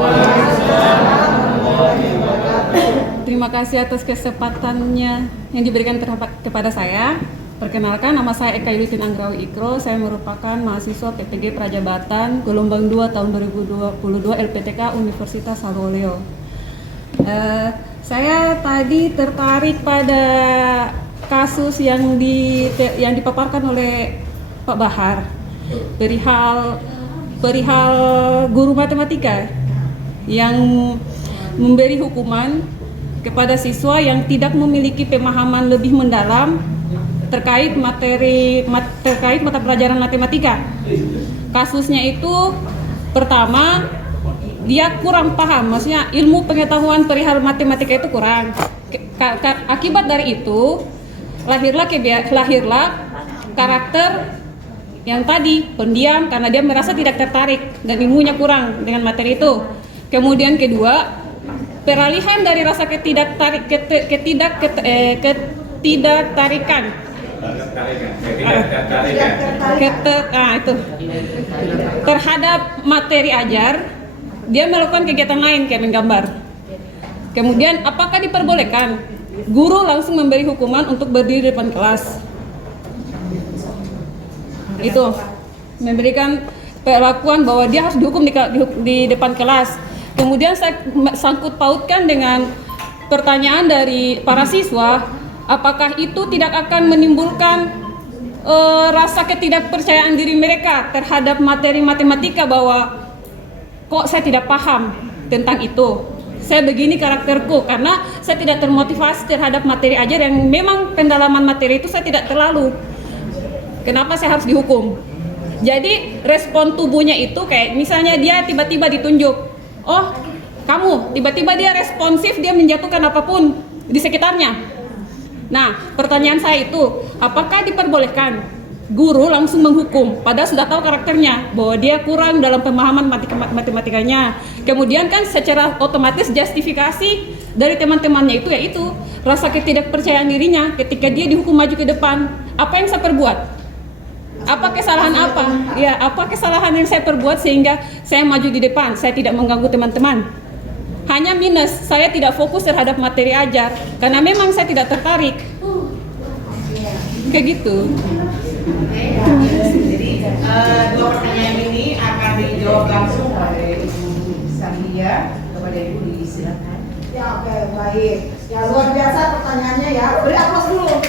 Terima kasih atas kesempatannya yang diberikan kepada saya. Perkenalkan, nama saya Eka Yulitin Anggrawi Ikro. Saya merupakan mahasiswa PPG Prajabatan gelombang 2 tahun 2022 LPTK Universitas Haloleo. Saya tadi tertarik pada kasus yang dipaparkan oleh Pak Bahar. Perihal guru matematika yang memberi hukuman kepada siswa yang tidak memiliki pemahaman lebih mendalam terkait mata pelajaran matematika. Kasusnya itu pertama, dia kurang paham, maksudnya ilmu pengetahuan perihal matematika itu kurang. Akibat dari itu lahirlah karakter yang tadi pendiam karena dia merasa tidak tertarik dan ilmunya kurang dengan materi itu. Kemudian kedua, peralihan dari rasa terhadap materi ajar, dia melakukan kegiatan lain kayak menggambar. Kemudian apakah diperbolehkan guru langsung memberi hukuman untuk berdiri di depan kelas? Itu memberikan perlakuan bahwa dia harus dihukum di depan kelas. Kemudian saya sangkut pautkan dengan pertanyaan dari para siswa, apakah itu tidak akan menimbulkan rasa ketidakpercayaan diri mereka terhadap materi matematika, bahwa kok saya tidak paham tentang itu, saya begini karakterku karena saya tidak termotivasi terhadap materi ajar yang memang pendalaman materi itu saya tidak terlalu. Kenapa saya harus dihukum? Jadi respon tubuhnya itu kayak misalnya dia tiba-tiba ditunjuk, oh kamu, tiba-tiba dia responsif, dia menjatuhkan apapun di sekitarnya. Nah, pertanyaan saya itu, apakah diperbolehkan guru langsung menghukum padahal sudah tahu karakternya bahwa dia kurang dalam pemahaman matematikanya? Kemudian kan secara otomatis justifikasi dari teman-temannya itu yaitu rasa ketidakpercayaan dirinya ketika dia dihukum maju ke depan. Apa yang saya perbuat? Apa kesalahan apa? Ya, apa kesalahan yang saya perbuat sehingga saya maju di depan? Saya tidak mengganggu teman-teman. Hanya minus, saya tidak fokus terhadap materi ajar karena memang saya tidak tertarik. Kayak gitu. Jadi dua pertanyaan ini akan dijawab langsung oleh Ibu Sabia. Kepada Ibu disilakan. Ya, oke, baik. Ya, luar biasa pertanyaannya ya. Beri aplaus dulu.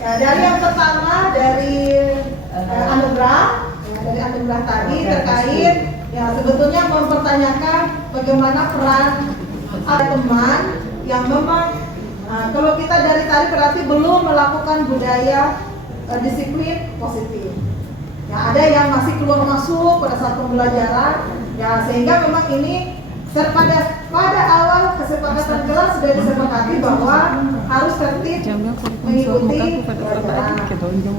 Ya, dari yang pertama dari Anugrah, dari Anugrah tadi terkait ya sebetulnya mempertanyakan bagaimana peran teman yang memang kalau kita dari tadi berarti belum melakukan budaya disiplin positif. Ya, ada yang masih keluar masuk pada saat pembelajaran, ya sehingga memang ini pada awal kesepakatan kelas sudah disepakati bahwa harus tertib mengikuti pelajaran.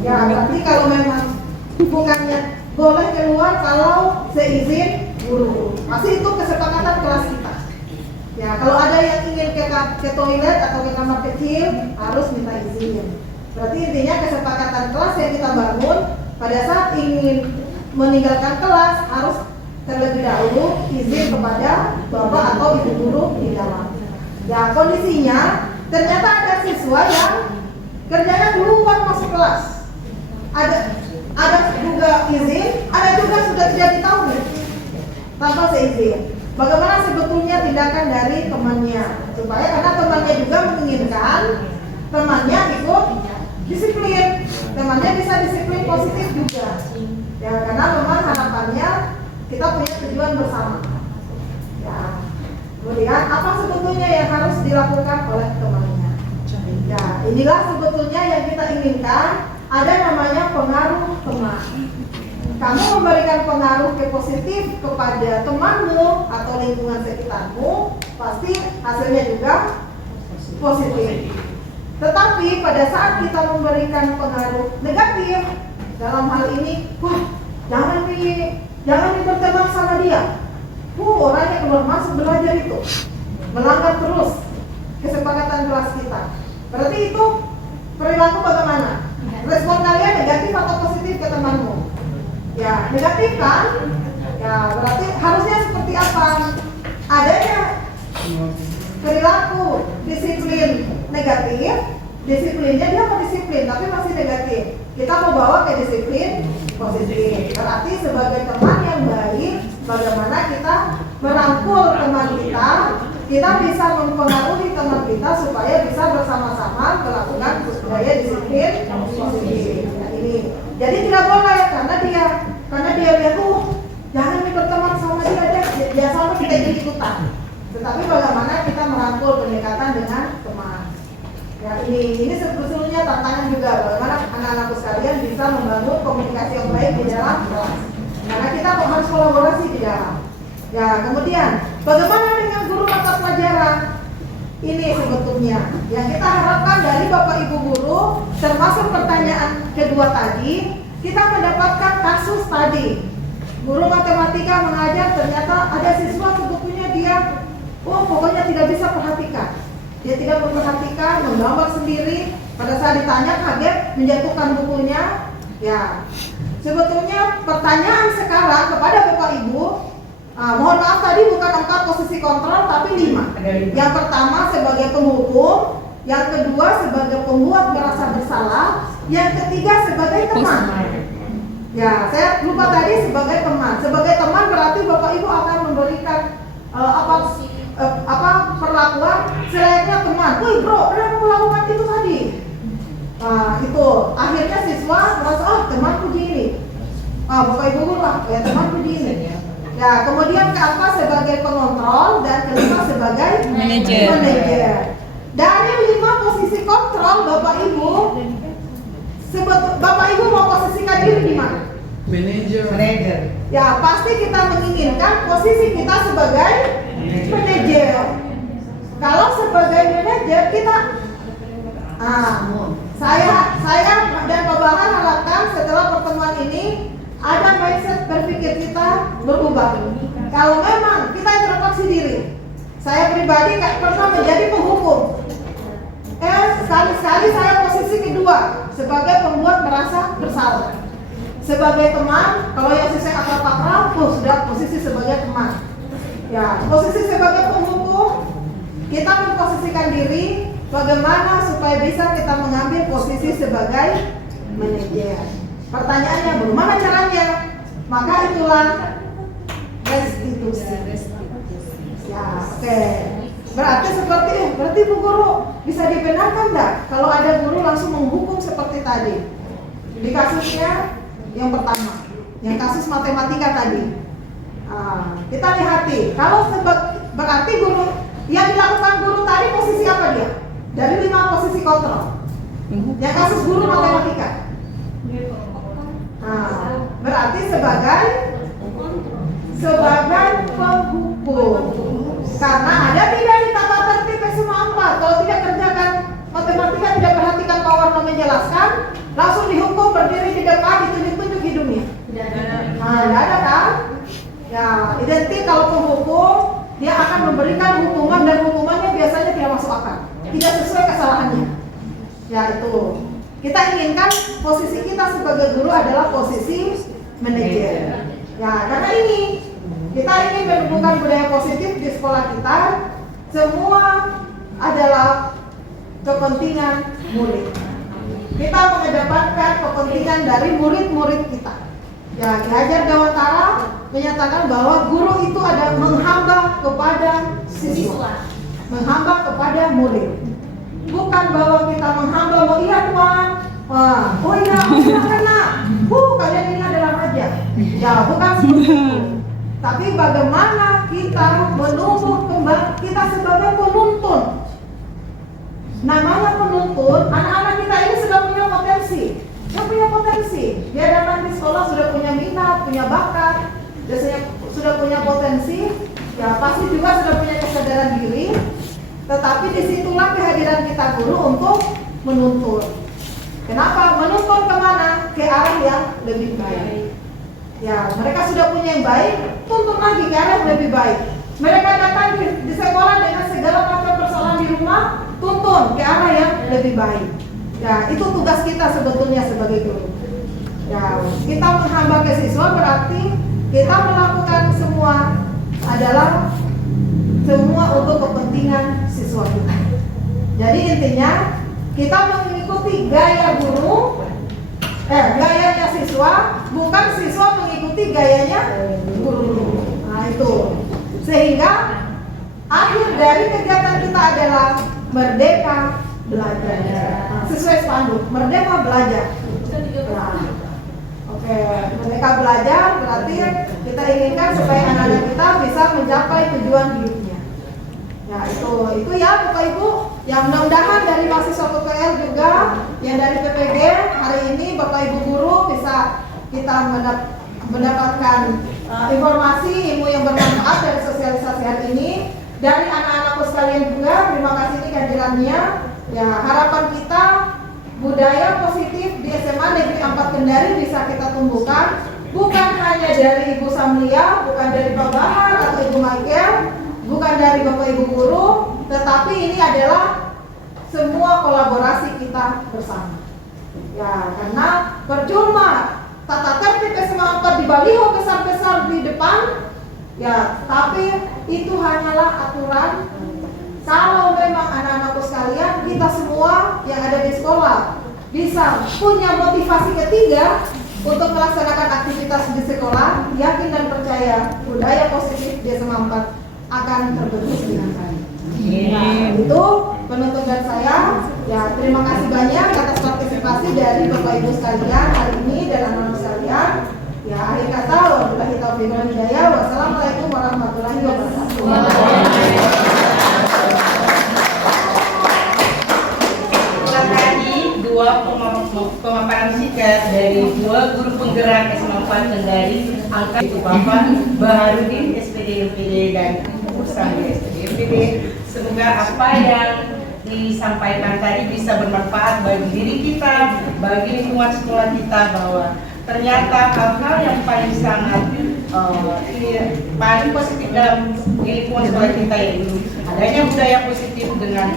Ya, berarti kalau memang bukannya boleh keluar kalau seizin guru. Masih itu kesepakatan kelas kita. Ya, kalau ada yang ingin ke toilet atau ke kamar kecil harus minta izin. Berarti intinya kesepakatan kelas yang kita bangun pada saat ingin meninggalkan kelas harus terlebih dahulu izin kepada bapak atau ibu guru di dalam. Ya, kondisinya ternyata ada siswa yang kerjanya keluar masuk kelas. Ada juga izin, ada juga sudah tidak ditahu tanpa seizin. Bagaimana sebetulnya tindakan dari temannya supaya karena temannya juga menginginkan temannya ikut disiplin. temannya bisa disiplin positif juga. Ya, karena memang harapannya kita punya tujuan bersama. Ya, kemudian apa sebetulnya yang harus dilakukan oleh temannya? Ya, inilah sebetulnya yang kita inginkan. Ada namanya pengaruh teman. Kamu memberikan pengaruh ke positif kepada temanmu atau lingkungan sekitarmu, pasti hasilnya juga positif. Tetapi pada saat kita memberikan pengaruh negatif, dalam hal ini, jangan berteman sama dia. Orangnya keluar masuk belajar itu, melanggar terus kesepakatan kelas kita. Berarti itu perilaku bagaimana? Respon kalian negatif atau positif ke temanmu? Ya, negatif kan? Ya, berarti harusnya seperti apa? Adanya perilaku disiplin negatif, disiplinnya dia mau disiplin tapi masih negatif. Kita mau bawa ke disiplin positif. Berarti sebagai teman yang baik, bagaimana kita merangkul teman kita bisa mempengaruhi teman kita supaya bisa bersama-sama melakukan budaya disiplin positif. Nah, ini. Jadi tidak boleh karena dia lihat jangan berteman sama dia sama kita jadi ikutan. Tetapi bagaimana kita merangkul pendekatan dengan teman. Ya, ini sebetulnya tantangan juga bagaimana anak-anakku sekalian bisa membangun komunikasi yang baik di dalam kelas. Karena kita harus kolaborasi di dalam. Ya, kemudian bagaimana dengan guru mata pelajaran? Ini sebetulnya yang kita harapkan dari Bapak Ibu guru, termasuk pertanyaan kedua tadi, kita mendapatkan kasus tadi. Guru matematika mengajar, ternyata ada siswa sebetulnya dia pokoknya tidak bisa perhatikan. Dia tidak memperhatikan, menggambar sendiri. Pada saat ditanya kaget, menjatuhkan bukunya. Ya, sebetulnya pertanyaan sekarang kepada Bapak Ibu, mohon maaf tadi bukan 4 posisi kontrol tapi 5. Yang pertama sebagai penghukum, yang kedua sebagai pembuat merasa bersalah, yang ketiga sebagai teman. Ya, saya lupa tadi sebagai teman. Sebagai teman berarti Bapak Ibu akan memberikan perlakuan selayaknya teman. Wih bro, kenapa melakukan itu tadi? Itu akhirnya siswa merasa temanku gini. Bapak Ibu guru temanku gini. Ya, kemudian keempat sebagai pengontrol dan kelima sebagai manajer. Dari 5 posisi kontrol Bapak Ibu, Bapak Ibu mau posisikan diri di mana? Manajer. Ya, pasti kita menginginkan posisi kita sebagai manajer. Kalau sebagai manajer kita, saya dan Pak Bahar harapkan setelah pertemuan ini ada mindset berpikir kita berubah. Kalau memang kita introspeksi diri, saya pribadi pernah menjadi penghukum. Sekali-sekali saya posisi kedua sebagai pembuat merasa bersalah. Sebagai teman, kalau yang saya akrab-akrab, sudah posisi sebagai teman. Ya, posisi sebagai penghukum, kita memposisikan diri bagaimana supaya bisa kita mengambil posisi sebagai manajer. Pertanyaannya, bagaimana caranya? Maka itulah restitusi. Ya, oke. Berarti Bu Guru bisa dibenarkan enggak kalau ada guru langsung menghukum seperti tadi? Di kasusnya yang pertama, yang kasus matematika tadi. Kita lihati, kalau berarti guru yang dilakukan guru tadi posisi apa dia? Dari 5 posisi kontrol. Yang kasus guru matematika. Berarti sebagai penghukum. Karena ada tidak di tata tertib SMA 4. Kalau tidak kerjakan matematika, tidak perhatikan Pak Warno menjelaskan, langsung dihukum berdiri di depan, ditunjuk-tunjuk hidungnya. Tidak ada kan? Ya, identik kalau penghukum dia akan memberikan hukuman dan hukumannya biasanya tidak masuk akal, tidak sesuai kesalahannya. Ya itu. Kita inginkan posisi kita sebagai guru adalah posisi manajer. Ya, karena ini kita ingin menumbuhkan budaya positif di sekolah kita. Semua adalah kepentingan murid. Kita mengedepankan kepentingan dari murid-murid kita. Ya, Ki Hajar Dewantara menyatakan bahwa guru itu ada menghamba kepada siswa, menghamba kepada murid. Bukan bahwa kita menghamba, iya Tuhan, Wah, oh iya, silakan nak. Kalian ini adalah raja. Ya, bukan seperti itu. Tapi bagaimana kita menumbuh kembang, kita sebagai penuntun. Namanya penuntun, anak-anak kita ini sudah punya potensi. Dia punya potensi. Dia datang di sekolah sudah punya minat, punya bakat, biasanya sudah punya potensi. Ya, pasti juga sudah punya kesadaran diri. Tetapi disitulah kehadiran kita guru untuk menuntun. Kenapa? Menuntun kemana? Ke arah yang lebih baik. Ya, mereka sudah punya yang baik, tuntun lagi ke arah yang lebih baik. Mereka datang di sekolah dengan segala macam persoalan di rumah, tuntun ke arah yang lebih baik. Ya, itu tugas kita sebetulnya sebagai guru. Ya, kita menghamba ke siswa berarti kita melakukan semua adalah semua untuk kepentingan siswa kita. Jadi intinya kita mengikuti gaya guru, gayanya siswa, bukan siswa mengikuti gayanya guru. Nah itu, sehingga akhir dari kegiatan kita adalah merdeka belajar. Nah, sesuai spanduk, merdeka belajar. Nah, oke, merdeka belajar berarti kita inginkan supaya anak-anak kita bisa mencapai tujuan hidupnya. Ya itu ya Bapak Ibu, yang mudah-mudahan dari mahasiswa PPL juga, yang dari PPG hari ini Bapak Ibu guru bisa kita mendapatkan informasi, ilmu yang bermanfaat dari sosialisasi hari ini. Dari anak-anakku sekalian juga, terima kasih ini kehadirannya. Ya, harapan kita budaya positif di SMA Negeri 4 Kendari bisa kita tumbuhkan, bukan hanya dari Ibu Samlia, bukan dari Pak Bahar atau Ibu Michael, bukan dari Bapak Ibu guru, tetapi ini adalah semua kolaborasi kita bersama. Ya, karena percuma tata tertib SMA 4 di baliho besar-besar di depan, ya, tapi itu hanyalah aturan. Kalau memang anak-anakku sekalian, kita semua yang ada di sekolah bisa punya motivasi ketiga untuk melaksanakan aktivitas di sekolah, yakin dan percaya budaya positif di SMA 4 akan terbentuk dengan baik. Nah, itu penutup dari saya. Ya, terima kasih banyak atas partisipasi dari Bapak Ibu sekalian hari ini dan anak-anak sekalian. Ya, akhir kata, wabillahi taufiq wal hidayah. Wassalamualaikum warahmatullahi wabarakatuh. Setelah tadi dua pemaparan singkat dari dua guru penggerak SMA 4 Kendari, angkat itu Bapak Baharudin SPD MPD dan Ibu Sambil SPD MPD. Semoga apa yang disampaikan tadi bisa bermanfaat bagi diri kita, bagi lingkungan sekolah kita, bahwa ternyata hal-hal yang paling sangat paling positif dalam lingkungan sekolah kita yaitu adanya budaya positif dengan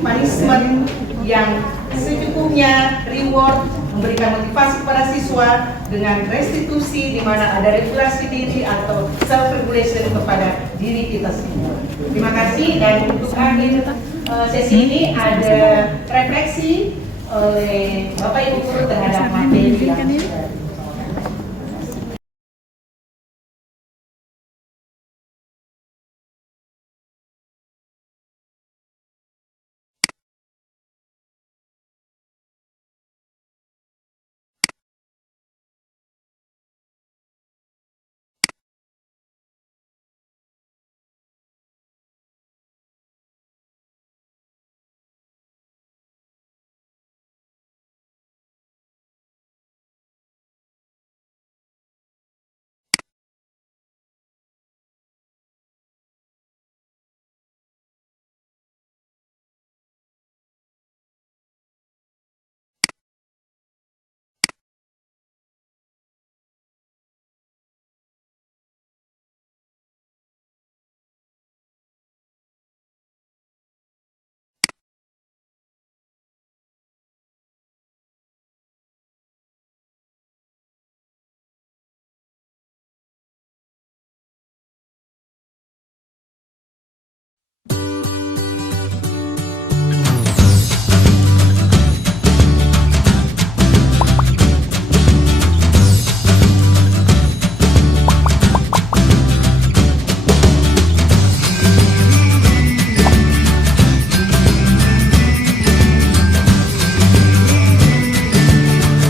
punishment yang secukupnya, reward, memberikan motivasi kepada siswa dengan restitusi di mana ada regulasi diri atau self regulation kepada diri kita semua. Terima kasih, dan untuk akhir sesi ini ada refleksi oleh Bapak Ibu guru terhadap materi yang